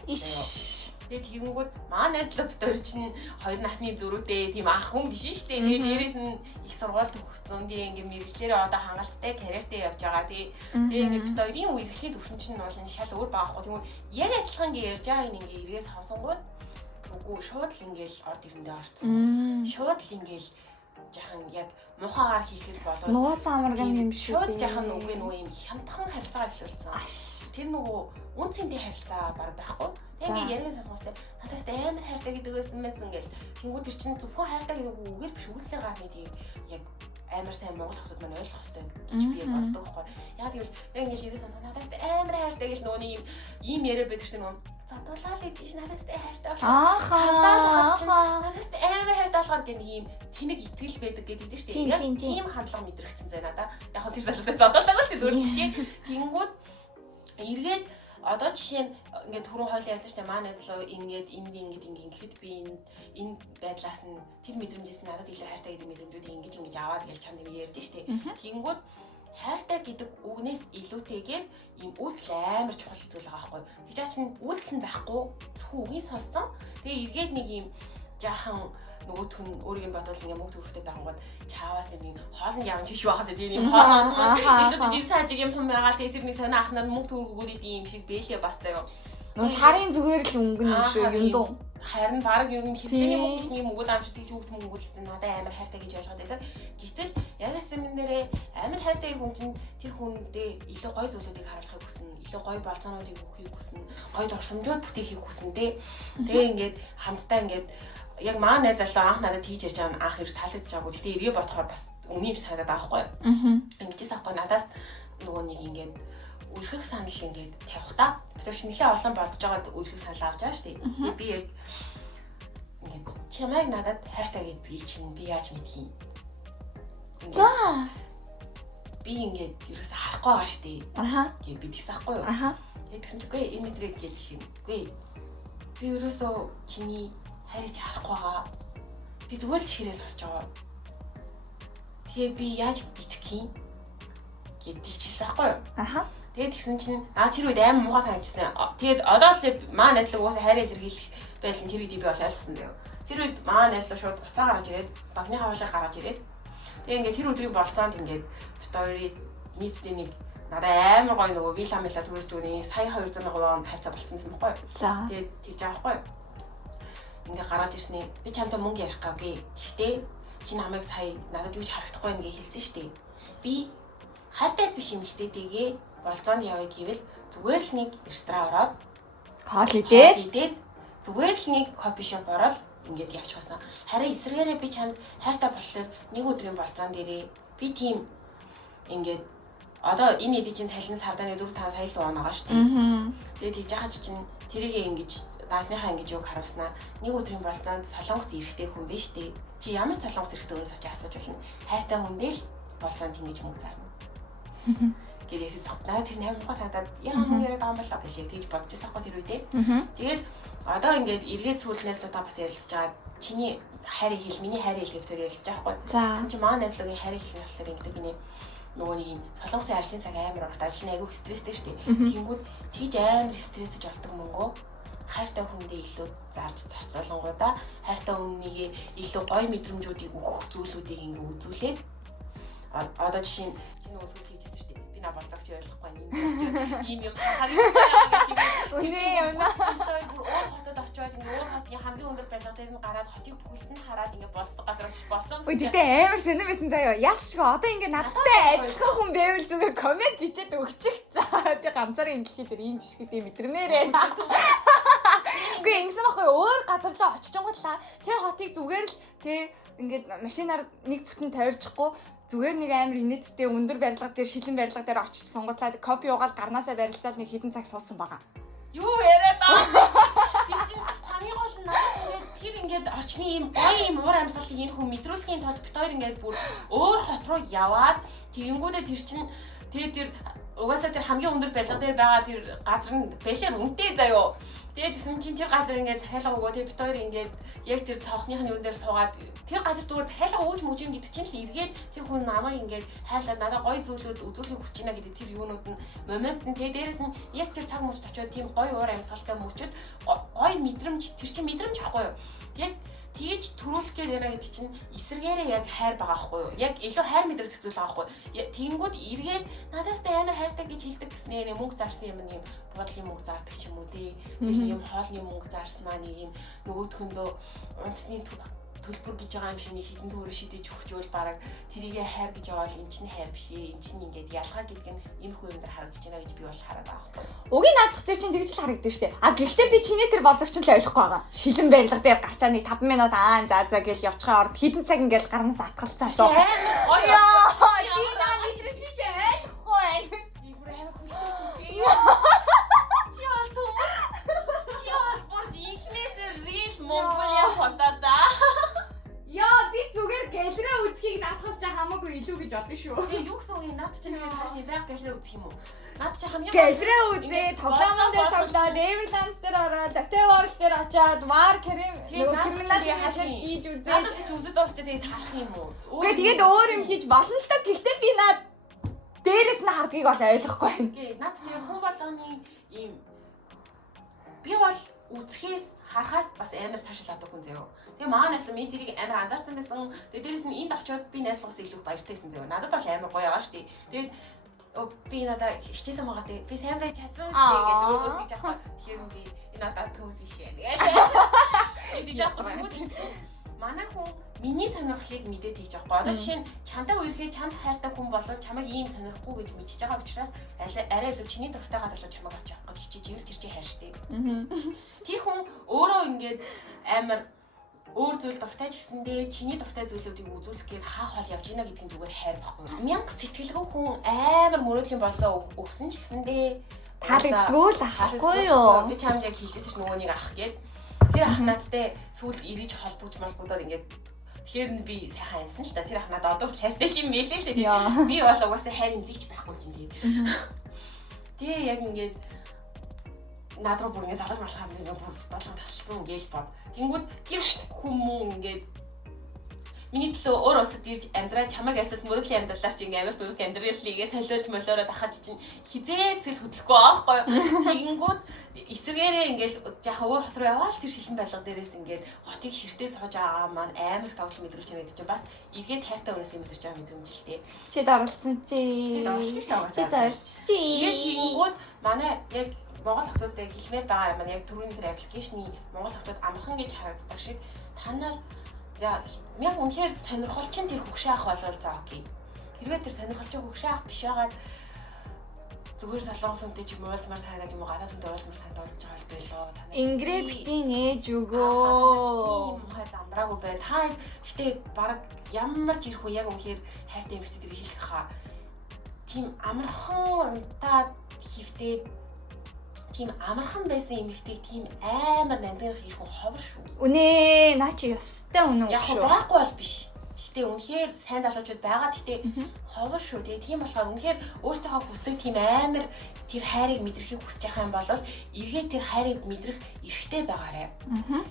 Тэгээд тэгэнгүүт манай найзлууд дээр чинь 2 насны зүрүүтэй тийм ах хүн биш шүү дээ. Тэгээд дээрээс нь их сургууль төгссөн. Тэгээ ингээд мэрэгчлэрээ одоо хангалттай карьертэй явж байгаа. Тэгээ ингээд хоёрын үерхлийн төвшин чинь бол шал өөр баахгүй. Тэгвэл яг адилхан ингээд ярьж байгаа юм ингээд эргээс сонсонгууд үгүй шууд л ингээд орд ирэндээ орцсон. Шууд л ингээд жахан яг мухагаар хийхэд болов. Нууц амарган юм шүү. Шууд жахан үгүй нөгөө юм хямдхан харилцаа эхлүүлсэн. Тэр нөгөө үнцэнтэй харилцаа баг байхгүй. Тэгээд ярианы сонсгоостай надаас амар хайртай гэдэгээс юмсэн гэл. Тэнгүүд тэр чинь зөвхөн хайртай гэдэг үгээр биш үйлдэл гарны тийм яг амар сайн монгол хүмүүс маань ойлгох хэрэгтэй гэж би боддог байхгүй. Яг тэгвэл яг ингээд ярианы сонсгоо надаас амар хайртай гэж нөгөө ийм яриа байдаг шүү дээ. Задуулаа л гэж надаас хайртай болох. Надаас амар хайртай болохоор гэх юм тэнэг итгэл байдаг гэдэг шүү дээ. Яг тийм хандлага мэдрэгдсэн зэ надаа. Яг хөө тэр залуутаас задуулаагүй л зүгээр жишээ. Тэнгүүд эргээд одоо жишээ нь ингээд түрүүн хойлоо ярьлаа шүү дээ. Манай залуу ингээд гэхэд би энэ байдлаас нь тэр мэдрэмжээс надад илүү хайртай гэдэг мэдрэмжүүдийг ингэж аваад гэж чамд ярьдэн шүү дээ. Тэнгүүд хайртай гэдэг үгнээс илүүтэйгээр ийм үйлдэл амар чухал зүйл байгаа байхгүй. Тэгж чинь үйлдэл нь байхгүй зөвхөн үгийг сонссон. Тэгээ эргээд нэг ийм жаахан нөгөөх нь өөрийг нь бодвол ингээ мөнгө төгрөгтэй байнгут чааваас нэг хоолнд явж хийх байхад тийм юм хоолнд илүү дийс хажиг юм байгаа. Тэгээ тэр нэг сонио ахнаар мөнгө төгрөг өгөөд ийм шиг бэлээ бастай юу. Нөө сарын зүгээр л өнгөн юм шүү юм дуу. Харин баг ер нь хэвлэний мөнгө биш нэг мөнгөд амжиж тэгж өгөх мөнгө үлстэй надад амар хайртай гэж ойлгоод байдаг. Гэтэл яг юм нэрээ амар хайртай хүн чинь тэр хүндээ илүү гоё зүйлүүдийг харуулахыг хүснэ, илүү гоё болцоонуудыг өгөхийг хүснэ, гоё дурсамжууд бүтээхийг хүснэ тий. Тэгээ ингээд хамтдаа ингээд яг маа найз залуу анх надад тийж ярьж байгаа анх ерөөс таалагдж байгаагүй. Гэтэ эргээ бодохоор бас үнийн санаад байгаа байхгүй. Ингэжээс авахгүй надаас нөгөө нэг ингээд үрхэх санал ингээд тавих та. Тэр чинь нэлээд олон болдож байгаад үрхэх санал авч байгаа шүү дээ. Би яг ингээд чамайг надад хайртай гэдгийг чинь би яаж мэдхий. За. Би ингээд ерөөс харахгүй байгаа шүү дээ. Гэ би тэгс ахгүй юу. Тэгсэн чигүй энэ мэдрэг гэдэг юм. Үгүй. Би ерөөсөө чиний хайрч харахгүй байгаа. Би зүгээр л чихрээ сонсож байгаа. Тэгээ би яаж битгэх юм гэдэг чийсэн ахгүй юу. Тэгээд тэгсэн чинь тэр үед амар муухай санагдчихсан. Тэгээд одоо л маа найзлаг угаасаа хайраа илэрхийлэх байдал нь тэр үед би бол ойлгосон дээ. Тэр үед маа найзлаг шууд буцаа гаргаж ирээд багныхаа хоолыг гаргаж ирээд тэгээд ингээд тэр өдрийн болцоонд ингээд story нийцтэй нэг надад амар гоё нөгөө вилла төрүүлж өгнө. Сая 200,000 вон хайцаа болцсон байхгүй юу. Тэгээд тэгж аахгүй юу. Ингээ гараад ирснээ би чамтай мөнгө ярих гавгүй. Гэхдээ чи намайг сая надад юу ч харагдахгүй юм гээ хэлсэн шүү дээ. Би хайртай биш юм ихтэйгээ болцоонд явъя гэвэл зүгээр л нэг ресторан ороод хоол идээд зүгээр л нэг кофе шоп ороод ингээд явж басан. Харин эсрэгээрээ би чамд хайртай болохоор нэг өдрийн болцоон дээрээ би тийм ингээд одоо энэ эдийн чинь талын сарданы 4-5 сая л унаагаа шүү дээ. Тэгээд тийж яхаж чинь тэрийг ингэж даасныхаа ингэж юг харуулснаа. Нэг өдрийн болтонд солонгос эрэхтэй хүн биш үү? Чи ямар солонгос эрэхтэй өнөөс очиж асууж болно. Хайртай хүндээ л болцоонд ингэж мөнгө зарна. Гээдээс сотнаа тэр 8 муухай санагдаад яа мөнгө яриад байгаа юм болоо гэж тэгж бодож байсан хгүй тэр үедээ. Тэгээд одоо ингээд эргээд сүүл найзлуудаа бас ярилцж байгаа. Чиний хайрыг хэл, миний хайрыг хэл гэвтер ярилцж байгаа хгүй. За. Чи маань найзлуугийн хайрыг хэлэх болохоор ингээд миний нөгөө нэг юм солонгосын ажлын цаг амар урт ажил нь айгүй стресстэй шүү дээ. Тэнгүүд тийж амар стрессэж болдог мөнгөө хайртай хүндээ илүү зарж зарцуулангуудаа хайртай хүнийгээ илүү гоё мэдрэмжүүдийг өгөх зүйлүүдийг ингээ үзүүлээд одоо жишээ нь чинь нөгөө зүйл хийжсэн шүү дээ. Би на болцогч ойлгохгүй ийм юм харахад Үгүй юм наа. өөр хотод очиод ингээ өөр хотын хамгийн өндөр барилга дээр нь гараад хотыг бүхэлд нь хараад ингээ болцдог газар очиж болцсон. Ой тэгтээ амар сонир байсан заяа. Яалтчгүй одоо ингээ надтай адилхан хүн байвал зүгээр комент бичээд өгчих. За би ганцаараа ингээ дээр ийм биш гэдэг мэдэрнээрээ. Үгүй ингэсэн байхгүй өөр газар руу очижонгодлаа. Тэр хотыг зүгээр л тий ингээд машинаар нэг бүтэн тойрчихгүй зүгээр нэг амар инээдтэй өндөр барилга дээр шилэн барилга дээр очиж сонгодлаа копи угаал гарнаасаа барилцаад нэг хэдэн цаг суусан байгаа. Юу яриад байгаа. Тэр чинь хамгийн гол нь надад тэр ингээд орчны ийм гоё ийм уур амьсгалыг энэ хүн мэдрүүлэхийн тулд бит хоёр ингээд бүр өөр хот руу яваад тэгэнгүүтээ тэр чинь тэр угаасаа тэр хамгийн өндөр барилга дээр байгаа тэр газар нь бэлэр үнэтэй заяо. Тэгээд гэсэн чинь тэр газар ингээд захиалга өгөө тэг бит хоёр ингээд яг тэр цонхныхны юун дээр суугаад тэр газар зүгээр захиалга өгч мөжин гэдэг чинь л эргээд тэр хүн намайг ингээд хайлаад надад гоё зүйлүүд үзүүлэхийг хүсэж байна гэдэг тэр юунууд нь момент нь тэгээд дээрэс нь яг тэр цаг мөчд очиод тийм гоё уур амьсгалтай мөчөд гоё мэдрэмж тэр чинь мэдрэмж ахгүй юу? Яг тэгж төрүүлэх гээд яана гэдэг чинь эсэргээрээ яг хайр байгаа байхгүй юу? Яг илүү хайр мэдрэх зүйл байгаа байхгүй юу? Тэгэнгүүт эргээд надаас амар хайртай гэж хэлдэг гэснээр мөнгө зарсан юм юм бодлын мөнгө зардаг ч юм уу тий. Ийм хоолны мөнгө зарснаа нэг юм нөгөөдхөндөө унтсны төлбөр гэж байгаа юм шиг нэг хитэн төөрө шидэж өгчөөл бараг тэрийгэ хайр гэж байгаа бол эн чинь хайр биш ээ. Эн чинь ингээд ялгаа гэдэг нь иймэрхүү юм дээр харагдаж байна гэж би бол хараад байгаа байхгүй. Угийн наадах дээр чинь тэгж л харагддаг шүү дээ. А гэхдээ би чиний тэр боловч л ойлгохгүй байгаа. Шилэн барилга дээр гарчаа нэг 5 минут за гэж явчихаа орд хитэн цаг ингээд гарнаас атгалцаа шүү. Яа, би наа тэр чинь ойлгохгүй байна. Би бүр амар хүлээхгүй. Чи бол инхнээсээ real Mongolia фотода. Яа, би зүгээр гэлрээ үзхийг наадахаас ч хамаагүй илүү гэж бодсон шүү. Тэгээ юу гэсэн үг юм? Наад чинь ингээд хаашаа байг гэлрээ үзэх юм уу? Наад чинь хамгийн гэлрээ үзээ, тоглоомон дээр тоглоод, Everlands дээр ороод, Latte World дээр очиод, War криминалын хашаа хийж үзээ. Надад ч үзэж дуусчаа тэгээс хаалах юм уу? Үгүй тэгээд өөр юм хийж болно л та. Гэхдээ би наад дээрээс нь хардгийг бол ойлгохгүй байна. Гээ, наад чинь хүн болгоны ийм би бол үзэхээс харахаас бас амар таашаал авдаг хүн заяа. Тэгээ маа найзлаа минь тэрийг амар анзаарсан байсан. Тэгээ дээрэс нь энд очиод би найзлагаас илүү баяртай байсан заяа. Надад бол амар гоё байгаа шүү дээ. Тэгээд би надаа хичээсэн байгаас тэгээ би сайн байж чадсан гэдэг өөс гэж яах вэ? Тэгэхээр би энэ надад төвс ишээ. Тэгээд яах вэ? Манай хүн миний сонирхлыг мэдээд хийж байгаа. Одоо жишээ нь чамтай үерхээ чамд хайртай хүн болвол чамайг ийм сонирхгүй гэж мэдчихэж байгаа учраас арай илүү чиний дуртай газар руу чамайг авч явах гэж хичээж ивэл тэр чинь хайр штеп. Тэр хүн өөрөө ингээд амар өөр зүйл дуртай ч гэсэндээ чиний дуртай зүйлүүдийг үзүүлэх гээд хаах хол явж гинэ гэдэг нь зүгээр хайр баггүй. Мянга сэтгэлгүй хүн амар мөрөөдлийн болцоо өгсөн ч гэсэндээ таалагдгүй л ахгүй юу? Би чамд яг хэлчихсэн чинь нөгөө нэг ах гээд тэр ах надтай сүүлд ирэж холбогч молбогдоод ингээд тэгэхээр би сайхан ансан л да. Тэр ах надад одоо хайртай юм мэлээ л дээ. Би бол угаасаа хайрын зийч байхгүй юм чинь тэгээд. Тэгээ яг ингээд над руу бүр ингээд залж малхаа ингээд бүр болгон тасалсан гээл бод. Тэнгүүд тийм шүү дээ. Хүмүүс ингээд миний төлөө өөр усад ирж амьдраа чамайг асуул мөрөдлийн амьдралаар чи ингээд амар бүгд амьдралыгээ солиулж молоороо дахиж чинь хизээ сэтгэл хөдлөхгүй аахгүй юу. Тэгэнгүүт эсвэргээрээ ингээд яхаа өөр хот руу яваал тэр шилэн барилга дээрээс ингээд хотыг ширтээ сууж байгаа маань амар их тоглол мэдрүүлж байгаа гэдэг чинь бас эргээд хайртай үнээс юм мэдэрч байгаа мэдрэмж л тээ. Чи доролцсон чи. Би доролцсон шүү дээ. Чи зорч чи. Тэгэнгүүт манай яг Монгол хотоостай хэлмээр байгаа юм аа яг түрүүний тэр аппликейшны Монгол хотод амархан гэж харагддаг шиг та нар за яг үнэхээр сонирхолч нь тэр хөгшөө ах болвол за окей. Хэрвээ тэр сонирхолч хөгшөө ах биш байгаад зүгээр солонгос үнтэй ч юм уулзмаар санагдаад юм уу гадаад үнтэй уулзмаар санагдаж байгаа л байлоо. Ингрээ битийн ээж өгөө. Тийм хай замбраагүй бай. Та гэтээ баг ямар ч ирэхгүй яг үнэхээр хайртай эмэгтэй тэр хэлэх хаа. Тийм амархан унтаад хөвтээд тийм амархан байсан эмэгтэйг тийм амар нандинах ирхэн ховор шүү. Үнэ наа чи ёстой үнэн яг шүү. байхгүй бол биш. Гэтэ үнэхээр сайн залуучууд байгаа. Гэтэ ховор шүү. Тэгээ тийм болохоор үнэхээр өөртөө хүсдэг тийм амар тэр хайрыг мэдрахыг хүсэж байгаа юм бол эргээд тэр хайрыг мэдрэх эрхтэй байгаарай.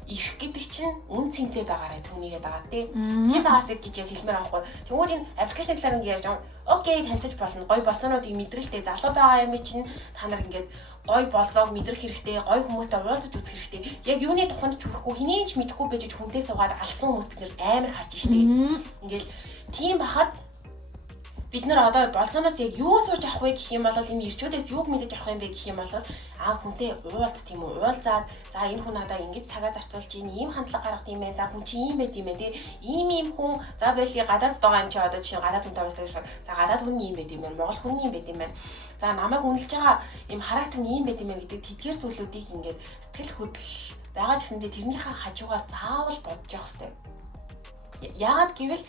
Эрх гэдэг чинь үн цэнтэй байгаарай түүнийгээ дагаа тий. Тийм багасыг гэж яг хэлмээр авахгүй. Тэгвэл энэ аппликейшн талаар ингэ ярьж байгаа. Окей танилцаж болно. Гоё болцоонуудыг мэдрэлтэй залуу байгаа юм чинь та нар ингээд гой болзоог мэдрэх хэрэгтэй, гой хүмүүстэй уулзаж үзэх хэрэгтэй. Яг юуны тухайд ч хүрэхгүй, хэнийг ч мэдэхгүй байж хүнтэй суугаад алдсан хүмүүс бид нэр амар харж штеп. Ингээл тийм бахад бид нар одоо болцооноос яг юу сууж авах вэ гэх юм бол энэ ирчүүдээс юуг мэдэж авах юм бэ гэх юм бол хүнтэй уулз тийм үү уулзаад за энэ хүн надаа ингэж цагаа зарцуулж ийн ийм хандлага гаргах юм байна. За хүн чи ийм байд юм байна тий. Ийм хүн за байли гадаад байгаа юм чи одоо жишээ гадаад хүнтэй уулзах гэж байна. За гадаад хүн ийм байд юм байна. Монгол хүн ийм байд юм байна. За намайг үнэлж байгаа ийм характер нь ийм байд юм байна гэдэг тэдгээр зүйлүүдийг ингээд сэтгэл хөдлөл байгаа гэсэндээ тэрнийхээ хажуугаар заавал бодож явах хэрэгтэй. Яагаад гэвэл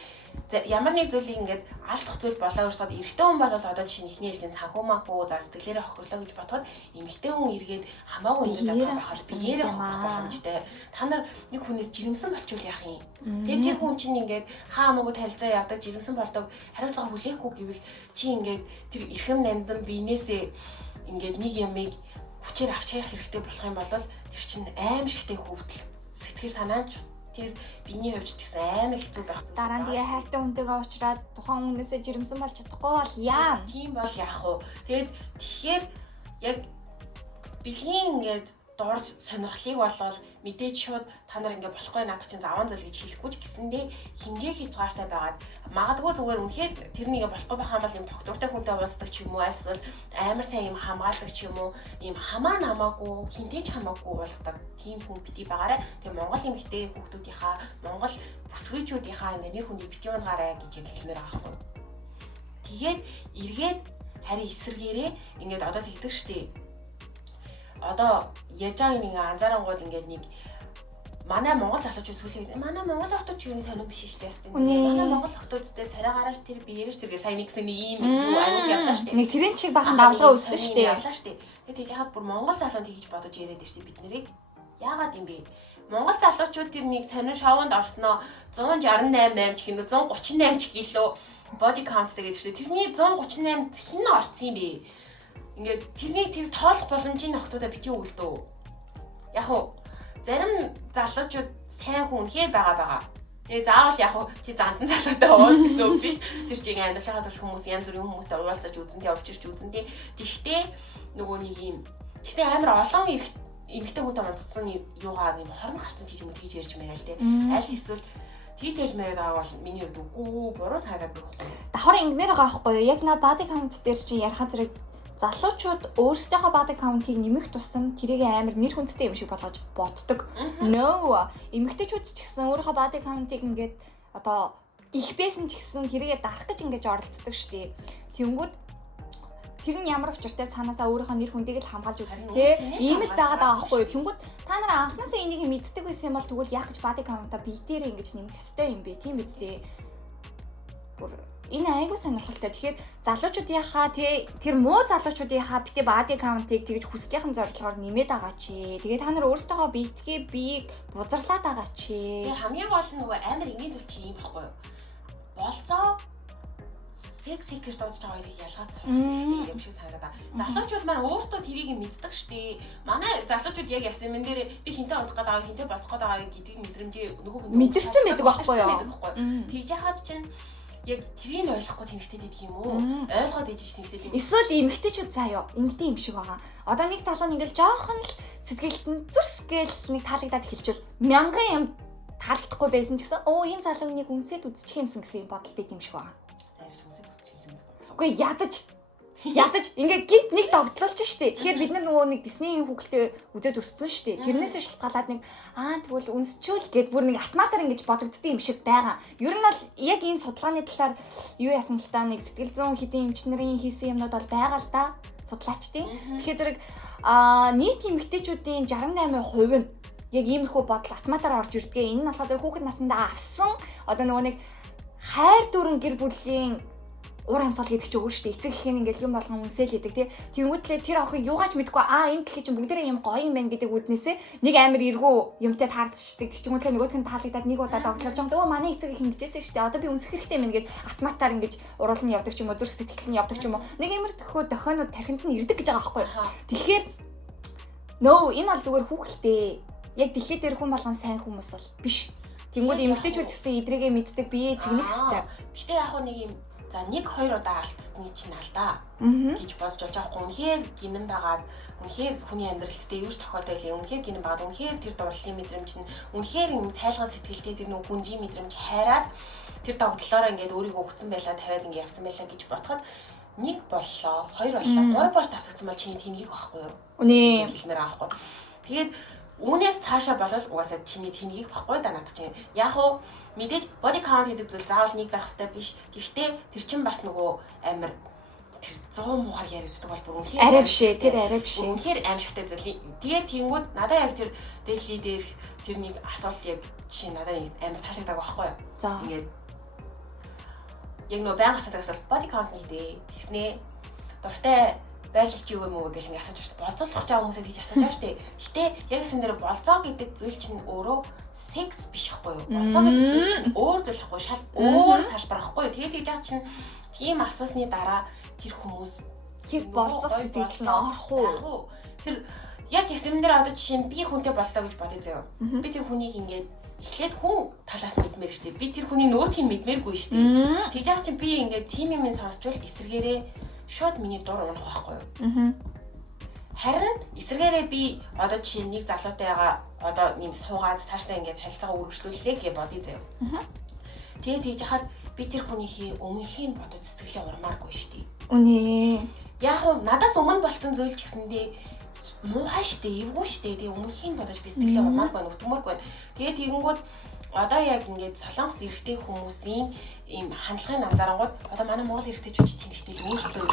ямар нэг зүйлийг ингээд алдах зүйл болоо гэж бодоод эрэгтэй хүн бол одоо жишээ нь ихний ээлжийн санхүү манхүү за сэтгэлээрээ хохирлоо гэж бодоход эмэгтэй хүн эргээд хамаагүй ингэ задлаа байхаар биеэрээ хохирох боломжтой. Та нар нэг хүнээс жирэмсэн болчвол яах юм? Тэгээд тэр хүн чинь ингээд хаа хамаагүй танилцаа явдаг жирэмсэн болдог хариуцлага хүлээхгүй гэвэл чи ингээд тэр эрхэм нандин биенээсээ ингээд нэг ямыг хүчээр авч явах хэрэгтэй болох юм бол тэр чинь аимшигтэй хөвдөл сэтгэл санаач тэр биений хувьд ч гэсэн амар хэцүү байх. Дараа нь тэгээ хайртай хүнтэйгээ уулзраад тухайн хүнээсээ жирэмсэн болж чадахгүй бол яа. Тийм бол яах вэ? Тэгээд тэгэхээр яг бэлгийн ингээд дурж сонирхлыг болвол мэдээж шууд та нар ингээд болохгүй надад чинь заван зүйл гэж хэлэхгүй ч гэсэндээ хэмжээ хязгаартай байгаад магадгүй зүгээр үнэхээр тэрнийг болохгүй байх юм бол юм доктортой хүнтэй уулздаг ч юм уу эсвэл амар сайн юм хамгаалдаг ч юм уу юм хамаа намаагүй хинтээч хамаагүй уулздаг тийм хүн бити байгаарай. Тэгээ Монгол эмэгтэй хүүхдүүдийнхаа Монгол бүсгүйчүүдийнхаа ингээд нэр хүнийг бити унагаарай гэж хэлмээр байгаа байхгүй. Тэгээд эргээд харин эсэргээрээ ингээд одоо тэгдэг штеп. Одоо ярьж байгаа нэг анзаарангууд ингээд нэг манай Монгол залуучууд сүлээ манай Монгол охтууд юу сонирн биш шүү дээ. Манай Монгол охтуудтай царай гараач тэр биеэрч тэргээ сайн нэгсэн ийм юу аюул явлаа шүү дээ. Нэг тэрэн чиг бахан давлага өссөн шүү дээ. Явлаа шүү дээ. Тэгээд яагаад бүр Монгол залуу тэгж бодож яриад байна шүү дээ бид нарыг. Яагаад юм бэ? Монгол залуучууд тэр нэг сонир шоунд орсноо 168 ч гинэ 138 ч гэлөө body count тэгээд шүү дээ. Тэрний 138-д хэн орсон юм бэ? Ингээд тэрнийг тэр тоолох боломжийн охтуудаа битгий өгөлдөө. Яг уу зарим залуучууд сайн хүн хэр байгаа. Тэгээ заавал яг уу чи зандан залуутай уулз гэсэн үг биш. Тэр чинь амьдралынхаа турш хүмүүс янз бүрийн хүмүүстэй уулзаж үзэнтэй олчирч үзэнтэй. Тэгтээ нөгөө нэг юм тэгтээ амар олон эмэгтэй хүнтэй уулзсан юугаар юм хорн гарсан ч юм уу тэгж ярьж маяг л те. Аль эсвэл тэгж ярьж маяг байгаа бол миний хувьд үгүй буруу санагдаад байхгүй. Давхар ингэмээр байгаа байхгүй юу? Яг на body count дээр чи ярих зэрэг залуучууд өөрсдийнхөө body count-ыг нэмэх тусам тэрийг амар нэр хүндтэй юм шиг болгож боддог. No. Эмэгтэйчүүд ч гэсэн өөрийнхөө body count-ыг ингээд одоо их байсан ч гэсэн тэрийгэ дарах гэж ингэж оролцдог шүү дээ. Тэнгүүд тэр нь ямар учиртай цаанаасаа өөрийнхөө нэр хүндийг л хамгаалж үзэх те. Ийм л байгаад байгаа байхгүй юу? Тэнгүүд та нар анхнаасаа энийг мэддэг байсан юм бол тэгвэл яах гэж body count-а бие дээрээ ингэж нэмэх ёстой юм бэ? Тийм биз дээ. Энэ айгуу сонирхолтой. Тэгэхээр залуучуудынхаа тэр муу залуучуудынхаа бити body count-ыг тэгж хүслийнхэн зорилгоор нэмээд байгаа чи. Тэгээ та нар өөрсдөө биетгээ биеийг бузарлаад байгаа чи. Тэгээ хамгийн гол нь нөгөө амар энгийн зүйл чи юм байхгүй юу? Болцоо секси гэж дуудаж байгаа хоёрыг ялгаач юм шиг санагдаа. Залуучууд маань өөрсдөө тэрийг мэддэг штэ. Манай залуучууд яг ясан юм дээр би хинтээ унах гээд байгаа, хинтээ болцох гээд байгаа гэдгийг мэдрэмжээ нөгөө хүн мэдэрсэн байдаг байхгүй юу? Тэгж яхад чинь яг тэрийг ойлгохгүй тэнхтэй байдаг юм уу? Ойлгоод ээж тэнхтэй байдаг. Эсвэл эмэгтэйчүүд заяа, эмэгтэй юм шиг байгаа. Одоо нэг залуу ингээл жоохон л сэтгэлд нь зүрсгээл нэг таалагдаад эхэлчихвэл мянган юм таалагдахгүй байсан ч гэсэн энэ залууг нэг үнсээд үзчих юмсан гэсэн бодол байт юм шиг байгаа. Үгүй ядаж ингээ гинт нэг догтлолч штэ. Тэгэхээр бид нар нөгөө нэг Disney-ийн хүүхэлтэй үзээд өссөн штэ. Тэрнээс шалтгаалаад нэг тэгвэл үнсчүүл гэд бүр нэг автоматар ингэж бодогддсон юм шиг байгаа. Ер нь бол яг энэ судалгааны талаар юу яасан л та нэг сэтгэл зүйн хэдийн эмчнэрийн хийсэн юмнууд бол байгаа л да. Судлаачдیں۔ Тэгэхээр зэрэг нийт эмэгтэйчүүдийн 68% нь яг иймэрхүү бодол автоматар орж ирдгээ. Энэ нь болохоор зэрэг хүүхэд насндаа авсан одоо нөгөө нэг хайр дүрэн гэр бүлийн уур амьсгал гэдэг чинь өөр шүү дээ. Эцэг ихийн ингээд юм болгон үнсэл хийдэг тий. Тэнгүүтлээ тэр охин юугаач мэдгүй энэ дэлхий чинь бүгдээрээ юм гоё юм байна гэдэг үднээсээ нэг амир эргүү юмтай таардчихдаг. Тэнгүүтлээ нөгөөх нь таалагдаад нэг удаа догтлож байгаа. Манай эцэг ихэн гэжсэн шүү дээ. Одоо би үнсэх хэрэгтэй юм гээд автоматар ингэж уруулан явдаг ч юм уу, зүрх сэтгэл нь явдаг ч юм уу. Нэг амир төхөө дохионууд тархинд нь ирдэг гэж байгаа байхгүй юу? Тэгэхээр энэ бол зүгээр хүүхэлтэй. Яг дэлхий дээр хүн болгон сайн хүмүүс бол биш. Тэнгүүд эмэгтэйчүүд гэсэн эдрээгээ мэддэг бие зэгнэх хэрэгтэй. Гэтэ яг нэг юм за 1-2 удаа алдсны чинь алдаа гэж бодож болж байгаа юм. Үнэхээр гинэн дагаад үнэхээр хүний амьдралцтай юу ч тохиолдол юм. Үнэхээр гинэн баад үнэхээр тэр дурлалын мэдрэмж нь үнэхээр юм цайлган сэтгэлтэй тэр нэг гүнжийн мэдрэмж хайраад тэр тогтлоороо ингээд өөрийгөө өгцөн байлаа тавиад ингээд явцсан байлаа гэж бодоход 1 боллоо 2 боллоо 3 бол давтагдсан бол чиний тэнгийг байхгүй юу? Үнэ хэлмээр аахгүй. Тэгээд үүнээс цаашаа болол угаасаа чиний тэнгийг баггүй да надад чинь. Яг уу мэдээж body count гэдэг зүйл заавал 1 байх хэрэгтэй биш. Гэхдээ тэр чинь бас нөгөө амир тэр 100 муугаар яригддаг бол бүр үнэхээр арай биш ээ. Тэр арай биш. Үнэхээр аимшигтай зүйл. Тэгээд тэнгууд надад яг тэр дэлхий дээр тэр нэг асуулт яг чи надад амир таашаадаг байхгүй юу? За. Тэгээд яг нөгөө баян асуудаг асуулт body count нэгдээ. Тэгснээ дуртай байрлалч юу юм уу гэж ингэ асууж байна. Болцоолох чаа хүмүүсээ тийж асууж байгаа шүү дээ. Гэтэ яг эсэн дээр болцоо гэдэг зүйл чинь өөрөө секс биш хгүй юу? Болцоо гэдэг зүйл чинь өөр зүйл хгүй шал өөр салбар хгүй юу? Тэгээд яг чинь тийм асуусны дараа тэр хүмүүс тэр болцох сэтгэл нь орох уу? Тэр яг эсэм дээр одоо жишээ нь би хүнтэй болцоо гэж бодъё заяа. Би тэр хүнийг ингээд эхлээд хүн талаас нь мэдмээр штеп. Би тэр хүний нөгөөдгийг мэдмээргүй штеп. Тэгж яах чинь би ингээд тийм юм сонсчвал эсэргээрээ шууд миний дур унах байхгүй юу? Харин эсэргээрээ би одоо жишээ нэг залуутайгаа одоо нэм суугаад цаашдаа ингээд харилцаагаа үргэлжлүүллээ гэж бодъё заяа. Тэгээд тэгж яхад би тэр хүнийхээ өмнөхийг бодож сэтгэлээ урмааргүй штеп. Үнэ. Яг уу надаас өмнө болсон зүйл ч гэсэндээ муухай штеп, эвгүй штеп. Тэгээ өмнөхийг бодож би сэтгэлээ урмааргүй, нүтгмээргүй. Тэгээд тэгэнгүүт одоо яг ингээд солонгос эрэгтэй хүмүүсийн ийм хандлагын анзаарангууд одоо манай монгол эрэгтэйчүүд тэнхтэй өөрсдөө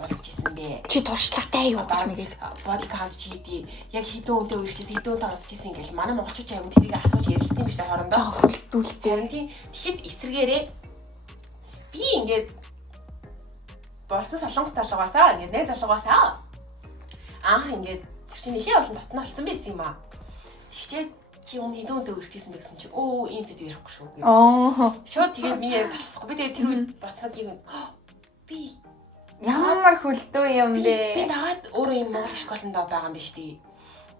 уулзчихсан бэ. Чи туршлагатай юу гэж нэгээд body count чи тий яг хэдэн үнтэй үргэлжлүүлсэн хэдэн үнтэй онцчихсан ингээл манай монголчууд аягүй тэрийг асууж ярилцсан биш үү хоорондоо. Хөлтүүлтэй. Тэгэхэд эсэргээрээ би ингээд болцсон солонгос залуугаасаа ингээд найз залуугаасаа анх ингээд тэр чинь нэлээд олон дотно болсон байсан юм аа. Тэгчээд чи өмнө хэдэн үнтэй үргэлжлүүлсэн бэ гэсэн чи ийм сэдв ярихгүй шүү гэх. Шууд тэгээд миний яриг талчихсахгүй. Би тэгээд тэр үед боцоод юм би ямар хөлтөө юм бэ? Би дагаад өөрөө юм монгол школонд байгаа юм биш үү?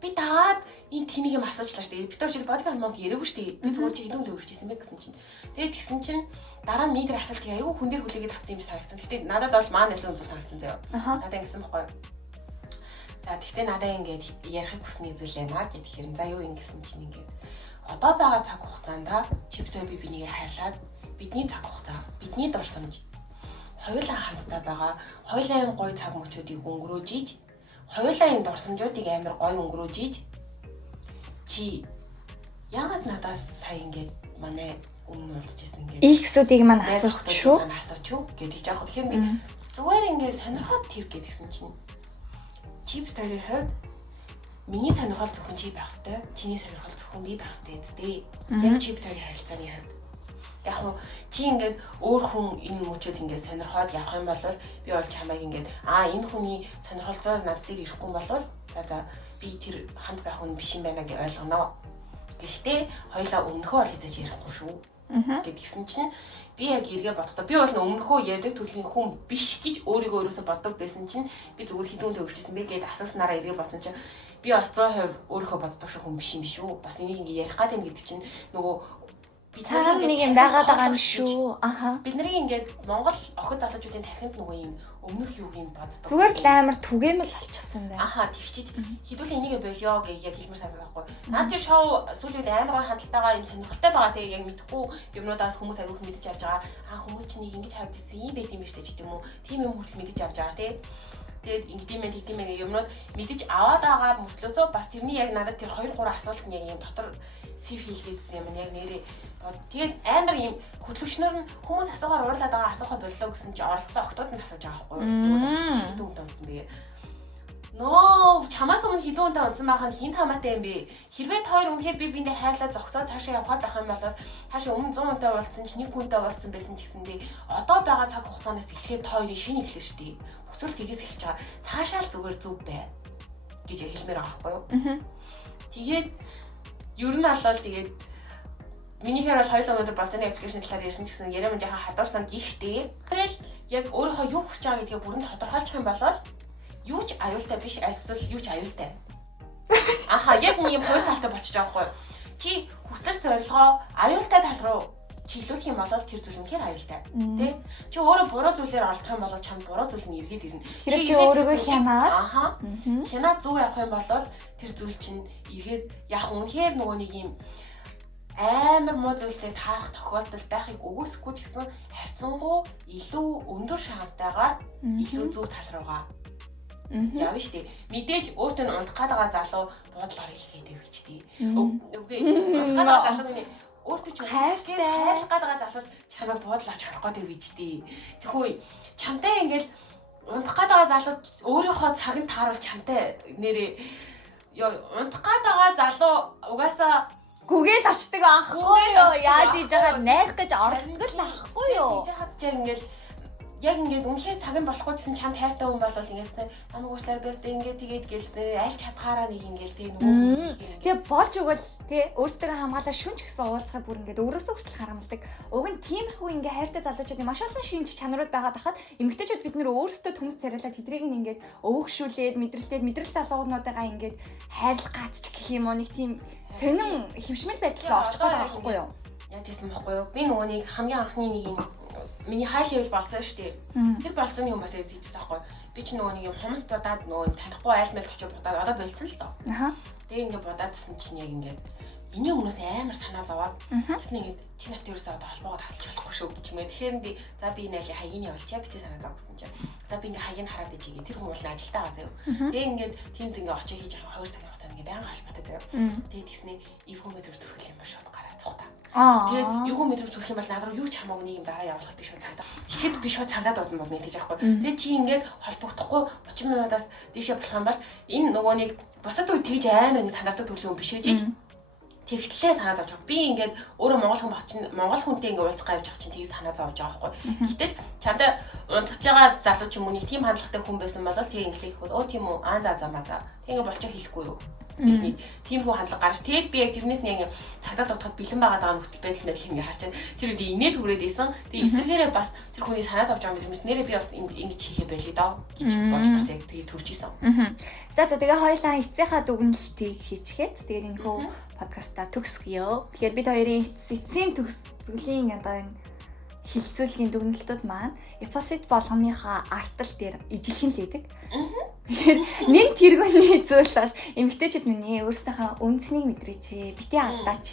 Би дагаад энэ тимийг юм асуучлаа шүү дээ. Битүүр чи body count яриаггүй шүү дээ. Би зүгээр чи хэдэн үнтэй үргэлжлүүлсэн бэ гэсэн чинь. Тэгээд тэгсэн чинь дараа нь метр асуулт аягүй хүн дээр хүлээгээд авсан юм санагдсан. Гэтэ надад бол маань нэслэн үзүүл санагдсан заяа. Надад ингэсэн байхгүй. За тэгтээ надад ингээд ярихыг хүсний зүйл байна гэхээр за юу ингэсэн чинь ингээд одоо байгаа цаг хугацаанд чиптэй би бинийгээ хайрлаад бидний цаг хугацаа, бидний дурсамж хоёулаа хамтдаа байгаа, хоёулаа юм гоё цаг мөчүүдийг өнгөрөөж ийж, хоёулаа юм дурсамжуудыг амар гоё өнгөрөөж ийж чи яагаад надаас сая ингээд манай өмнө уулзчихсан ингээд X-үүдийг маань асуух шүү. Асууч гэдэг яах вэ? Тэгэхээр би зүгээр ингээд сонирхоод тэр гэдгсэн чинь чип тойрны хувьд миний сонирхол зөвхөн чи байх хэвээр, чиний сонирхол зөвхөн би байх хэвээр дээ. Яг чип тойрны харилцааны хувьд. Яг нь чи ингээд өөр хүн энэ мөчүүд ингээд сонирхоод явах юм бол би бол чамайг ингээд энэ хүний сонирхолцоо надад ирэхгүй юм бол за би тэр хамт байх хүн биш юм байна гэж ойлгоно. Гэхдээ хоёлаа өмнөхөө бол хийж ярихгүй шүү. Гэдгсэн чинь би яг эргээ бодохдоо би бол өмнөхөө ярьдаг төрлийн хүн биш гэж өөрийгөө өөрөөсөө боддог байсан чинь би зүгээр хідүүн төвчсэн бэ гэдээ асууснараа эргээ бодсон чинь би бас 100% өөрийнхөө боддог хүн биш юм шүү. Бас энийг ингээ ярих гад юм гэдэг чинь нөгөө цаана нэг юм байгаа юм шүү. Бид нарын ингээд Монгол охид залуучуудын тархинд нөгөө юм өмнөх юуг юм боддог. Зүгээр л амар түгээмэл болчихсон байна. Тэгчиж хэдүүлээ энийг болио гэж яг хэлмээр санагдаж байхгүй. Наад тэр шоу сүүлийн үед амар хандлтайгаа юм сонирхолтой байгаа тэгээ яг мэдхгүй юмнуудаас хүмүүс ариух мэдэж авч байгаа. Хүмүүс чинь нэг ингэж харагдсан юм байт юм биш үү гэдэг юм уу? Тийм юм хүртэл мэдэж авч байгаа тий. Тэгээд ингэдэмэн тэгдэмэн юмнууд мэдэж аваад байгаа мөртлөөсөө бас тэрний яг надад тэр 2 3 асуулт нь яг юм дотор сив хийлгээдсэн юм яг нэрээ. Тэгээд амар юм хөтлөгчнөр нь хүмүүс асуугаар уурлаад байгаа асуухаа боллоо гэсэн чи оролцсон октод нь асууж байгаа байхгүй юу? Хэдэн үнтэй болсон тэгээд Ноо, чамаас өмнө хэдэн удаа унтсан байх нь хин хамаатай юм бэ? Хэрвээ та хоёр үнэхээр бие биендээ хайрлаа зогсоод цаашаа явхаар байх юм бол цаашаа өмнө 100 удаа уулзсан ч нэг хүнтэй уулзсан байсан ч гэсэндээ одоо байгаа цаг хугацаанаас эхлээд та хоёрын шинэ эхлэн шүү дээ. Хүсэл тгээс эхэлж байгаа. Цаашаа л зүгээр зүв бай гэж хэлмээр байгаа байхгүй юу? Тэгээд ер нь албал тэгээд минийхээр бол хоёулаа өнөөдөр болзооны аппликейшн талаар ярьсан ч гэсэн яриа мөн жаахан хадуурсан гихтэй. Тэгэл яг өөрийнхөө юу хүсэж байгаа гэдгээ бүрэн тодорхойлчих юм бол юу ч аюултай биш, альсвал юу ч аюултай. Аха, яг нэг юм хоёр талтай болчих жоохгүй. Чи хүсэл зорилгоо аюултай тал руу чиглүүлэх юм бол тэр зүйл үнэхээр аюултай. Тэ? Чи өөрөө буруу зүйлээр оролдох юм бол чамд буруу зүйл нь эргээд ирнэ. Хэрэг чи өөрийгөө хянаад аха. Хянаад зүг явах юм бол тэр зүйл чинь эргээд яг үнэхээр нөгөө нэг юм амар муу зүйлтэй таарах тохиолдол байхыг өгөөсөхгүй ч гэсэн харьцангуй илүү өндөр шанстайгаар илүү зөв тал руугаа явна шүү дээ. Мэдээж өөртөө нь унтах гээд байгаа залуу буудлаар хэлгээд байвч тий. Үгүй. Унтах гээд байгаа залуу нь өөртөө ч хайрлах гээд байгаа залуу чамайг буудлаач харах гээд байвч тий. Тэгэхгүй чамтай ингээл унтах гээд байгаа залуу өөрийнхөө цаг нь тааруул чамтай нэрээ унтах гээд байгаа залуу угаасаа гүгээл очдөг аахгүй юу? Яаж хийж байгаа найх гэж орцдог л аахгүй юу? Хийж хаад ч яг ингээд үнэхээр цаг нь болохгүй гэсэн чамд хайртай хүн бол ингэсэн намайг уучлаарай бэстэ ингээд тэгээд гэлсэн аль чадхаараа нэг ингээд тий нөгөө тэгээ болж өгвөл тий өөрсдөө хамгаалаа шүнч гэсэн уулзахаа бүр ингээд өөрөөсөө хүртэл харамлдаг. Уг нь тиймэрхүү ингээд хайртай залуучуудын маш олон шинж чанарууд байгаа тахад эмэгтэйчүүд бид нэр өөрсдөө төмс царайлаад тэдрийг ингээд өөгшүүлээд мэдрэл залуугуудаа ингээд хайрлах гацч гэх юм уу нэг тийм сонин хөвшмөл байдлаар орчих гээд байгаа байхгүй юу? Яаж ийсэн байхгүй юу? Би нөгөө нэг хамгийн анхны нэг юм миний хай левел болцсон шүү дээ. Тэр болцооны юм бас хийчихсэн байхгүй. Би ч нөгөө нэг юм хумс будаад нөгөө танихгүй айл мэл очиж будаад одоо болцсон л доо. Аха. Тэгээ ингээд будаадсэн чинь яг ингээд миний өмнөөс амар санаа зовоод гэсэн ингээд чи навт ерөөсөө одоо холбоогоо тасалж болохгүй шүү гэж мэ. Тэгэхээр би за би энэ айлын хаягийн явуулчаа битээ санаа зов гэсэн чинь. За би ингээд хаягийг хараад ичигээ тэр хүмүүс ажилтаа байгаа заяа. Тэгээ ингээд тиймд ингээд очиж хийж байгаа 2 цагийн хугацаанд ингээд байнга холбоотой заяа. Тэгээ тэгснэ эвхүүмэд зүрх юм ба шууд гараад цухтаа. Тэгээд юу мэдрэмж төрөх юм бол над руу юу ч хамаагүй нэг юм дараа явуулах биш үү цагдаа. Тэгэхэд би шууд цагдаа дуудана бол нэг гэж аахгүй. Тэгээ чи ингээд холбогдохгүй 30 минутаас дээшээ болох юм бол энэ нөгөө нэг бусад үед тэгж амар ингэ сандардаг төрлийн хүн биш ээ жий. Тэгтлээ санаа зовж байгаа. Би ингээд өөрөө монгол хүнтэй ингээд уулзах гавж байгаа чинь тийг санаа зовж байгаа байхгүй. Гэтэл чамтай унтаж байгаа залуу ч юм уу нэг тийм хандлагатай хүн байсан бол тийг инглиш гэхэд өө тийм үү за маа. Тэгээ болчоо хэлэхгүй юу. Тийм хүн хандлага гарч тэгээд би яг тэрнээс нэг цагдаа дутахад бэлэн байгаа нөхцөл байдал мэт ингээ харж байна. Тэр үед инээд хүрээд исэн. Тэгээд эсрэгээрээ бас тэр хүний санаа зовж байгаа юм биш нэрээ би бас ингэж хийхээ байлээ даа гэж бодож бас яг тэгээд төрж исэн. За тэгээ хоёлаа эцсийнхаа дүгнэлтийг хийчихэд тэгээд энэ хөө подкаста төгсгөё. Тэгэхээр бид хоёрын эцсийн төгсгөлийн одоо энэ хилцүүлгийн дүгнэлтүүд маань эпосит болгоныхаа артал дээр ижилхэн л идэг. Нэн тэргүүний зүйл бол эмэгтэйчүүд минь өөрсдийнхөө үнцнийг мэдрээч, битээ алдаач.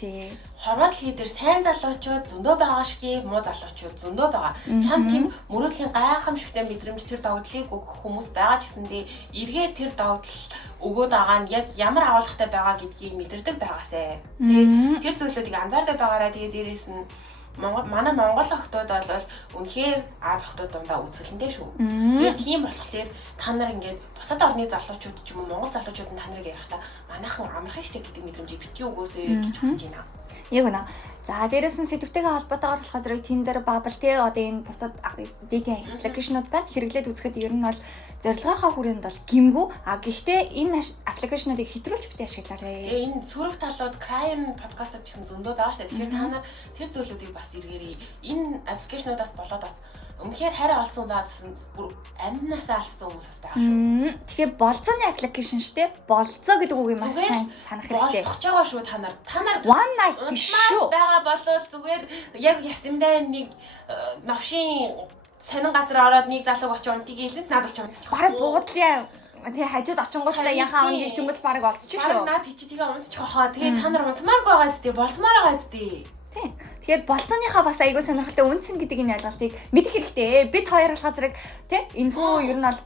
Хорвоо дэлхий дээр сайн залуучууд зөндөө байгаа шиг муу залуучууд зөндөө байгаа. Чам тийм мөрөөдлийн гайхамшигтай мэдрэмж тэр догдлыг өгөх хүмүүс байгаа ч гэсэндээ эргээд тэр догдол өгөөд байгаа нь яг ямар агуулгатай байгаа гэдгийг мэдэрдэг байгаасай. Тэр зүйлүүдийг анзаардаг байгаараа тэгээ дээрээс нь манай Монгол охтууд бол үнэхээр Аз охтууд дундаа үзгэлэнтэй шүү. Тэгээд тийм болохоор та нар ингээд бусад орны залуучууд ч юм уу Монгол залуучууд нь та нарыг ярихдаа манайхан амархан штэ гэдэг мэдрэмжийг битгий өгөөсэй гэж хүсэж байна. Яг үнэ. За дээрэс нь сэдвтэйгээ холбоотойгоор болох зэрэг Tinder, Bumble тэ одоо энэ бусад dating аппликейшнууд байна. Хэрэглээд үзэхэд ер нь бол зорилгынхаа хүрээнд бол гимгүү. Гэхдээ энэ аппликейшнуудыг хэтрүүлж битээ ашиглаарай. Энэ сөрөг талууд crime подкастд гэсэн зөндөө байгаа штэ. Тэгэхээр та нар тэр зүйлүүдийг бас эргээрээ энэ аппликейшнуудаас болоод бас үнэхээр хараа олцсон байгаадсан бүр амнаасаа алдсан хүмүүс бас байгаа шүү. Тэгэхээр болцооны аппликейшн штэ. Болцоо гэдэг үг юм маш сайн санах хэрэгтэй. Болцож байгаа шүү та нар. One night биш шүү. Бага болвол зүгээр яг ясамдаа нэг новшин сонин газар ороод нэг залууг очиж унтыг хэлсэнд надад ч унтчих. Бараг буудлаа. Тэгээ хажууд очингуудлаа яхаа ундыг чингүүд бараг олдчих шүү. Бараг наад чи тэгээ унтчих واخа. Тэгээ та нар унтмааргүй байгаа зү болцмаар байгаа зү. Тэгэхээр болцооныхаа бас айгүй сонирхолтой үнцэн гэдэг энэ ойлголтыг мэдэх хэрэгтэй. Бид хоёр алхаа зэрэг тий энэ хүү ер нь бол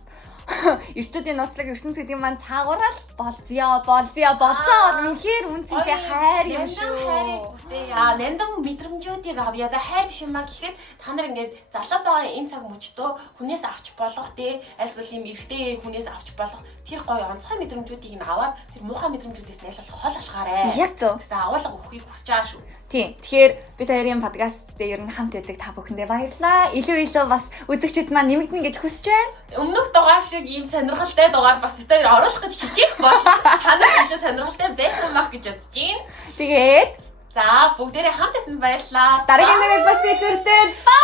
Ирчүүдийн нууцлаг ертөнц гэдэг маань цаагаараа болзё болцоо үнэхээр үнцэнтэй хайр юм шүү. Яа, нандам мэдрэмжүүдийг авъя. За хайр биш юм аа гэхэд та нар ингээд залуу байгаа энэ цаг мөчтөө хүнээс авч болох тий аль эсвэл юм эрэгтэй хүнээс авч болох тэр гоё онцгой мэдрэмжүүдийг нь аваад тэр муухай мэдрэмжүүдээс найлуулах хол алхаарэ. Яг зөв. Тэсээ агуулга өгөхийг хүсэж байгаа шүү. Тийм. Тэгэхээр бид хоёрын подкаст дээр ер нь хамт байдаг та бүхэндээ баярлалаа. Илүү бас үзэгчид маань нэмэгдэнэ гэж хүсэж байна. Өмнөх дугаар шиг ийм сонирхолтой дугаар бас бид хоёр оруулах гэж хичээх бол танаас илүү сонирхолтой байсан мах гэж бодож байна. Тэгээд за бүгдээрээ хамт байсан баярлалаа. дараагийн нэг бас дээр бай.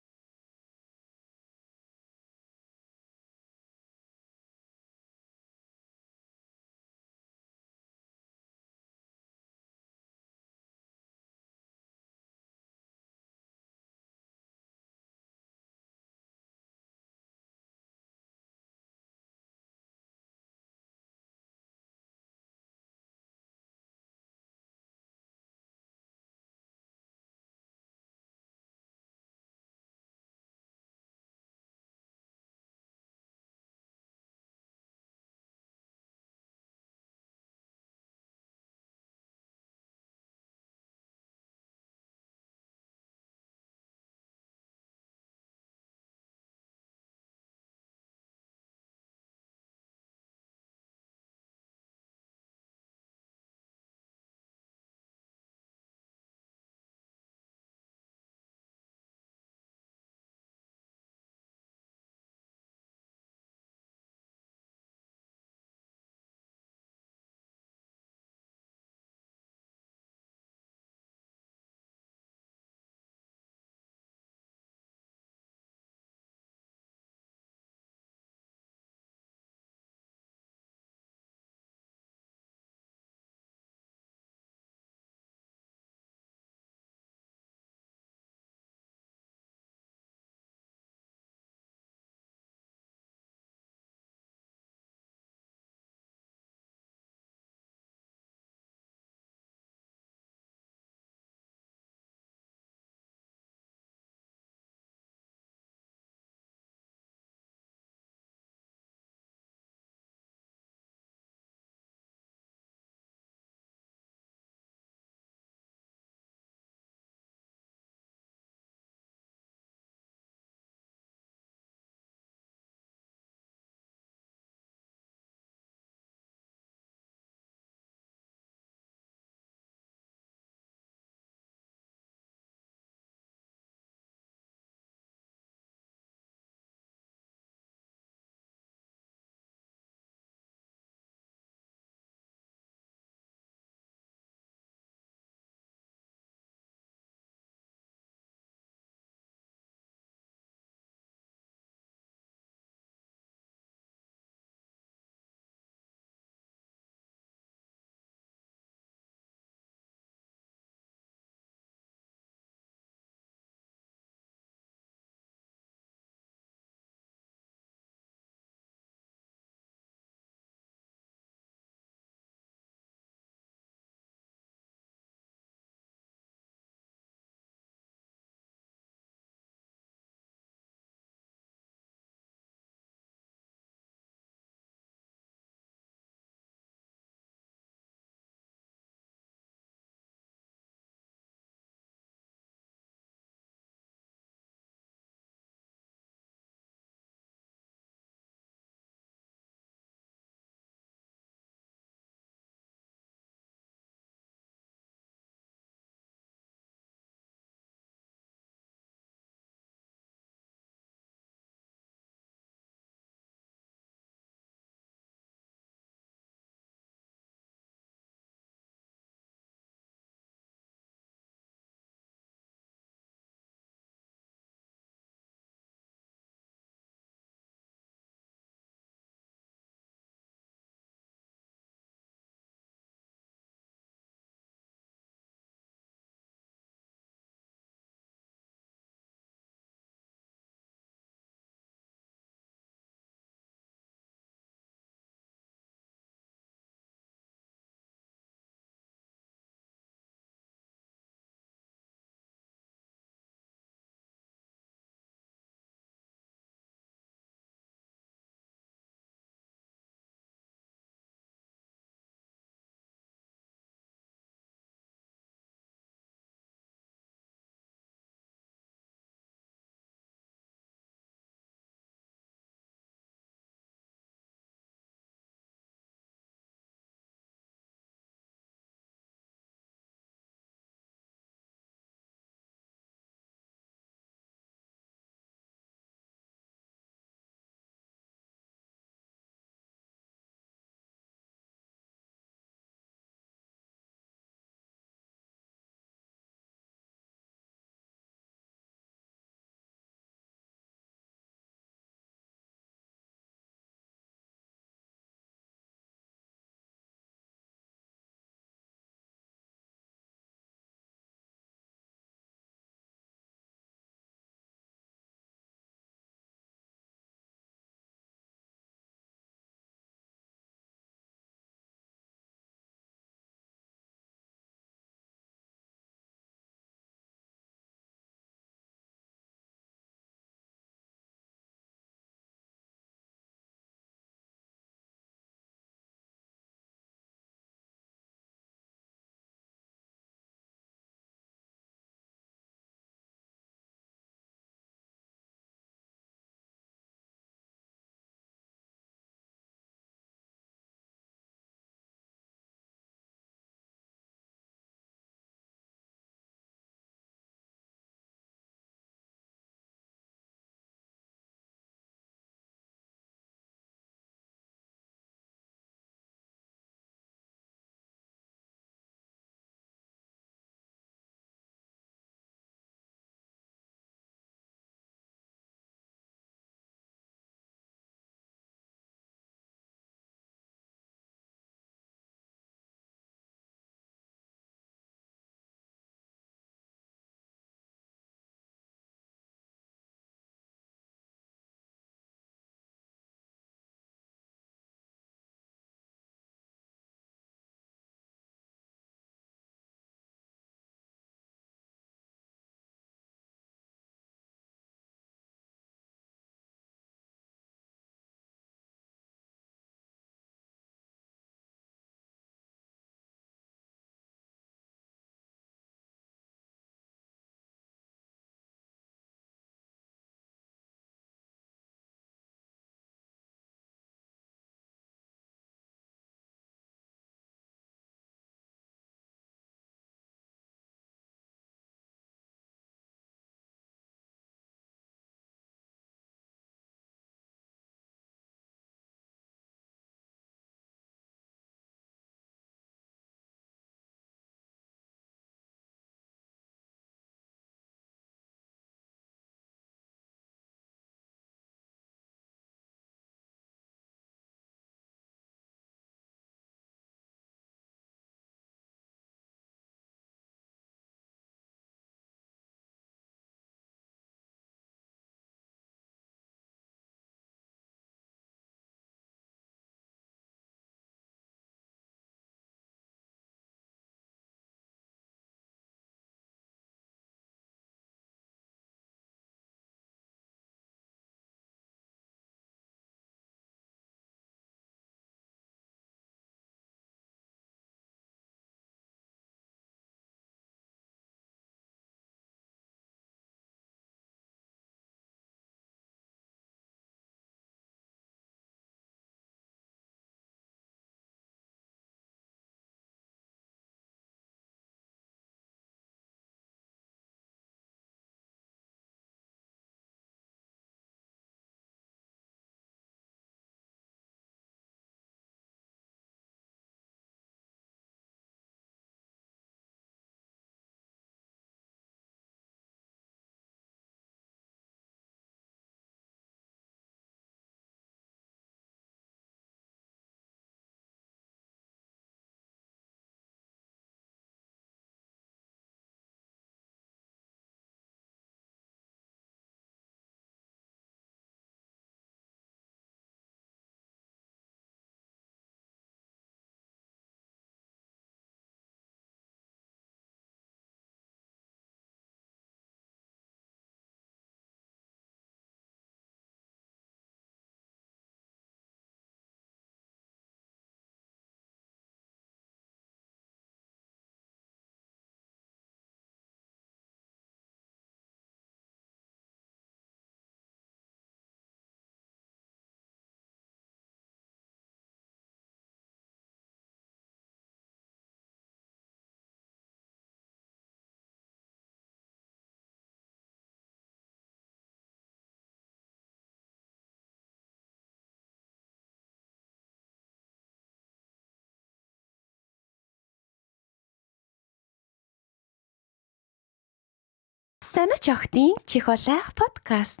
Санаач охидын Чихолах подкаст.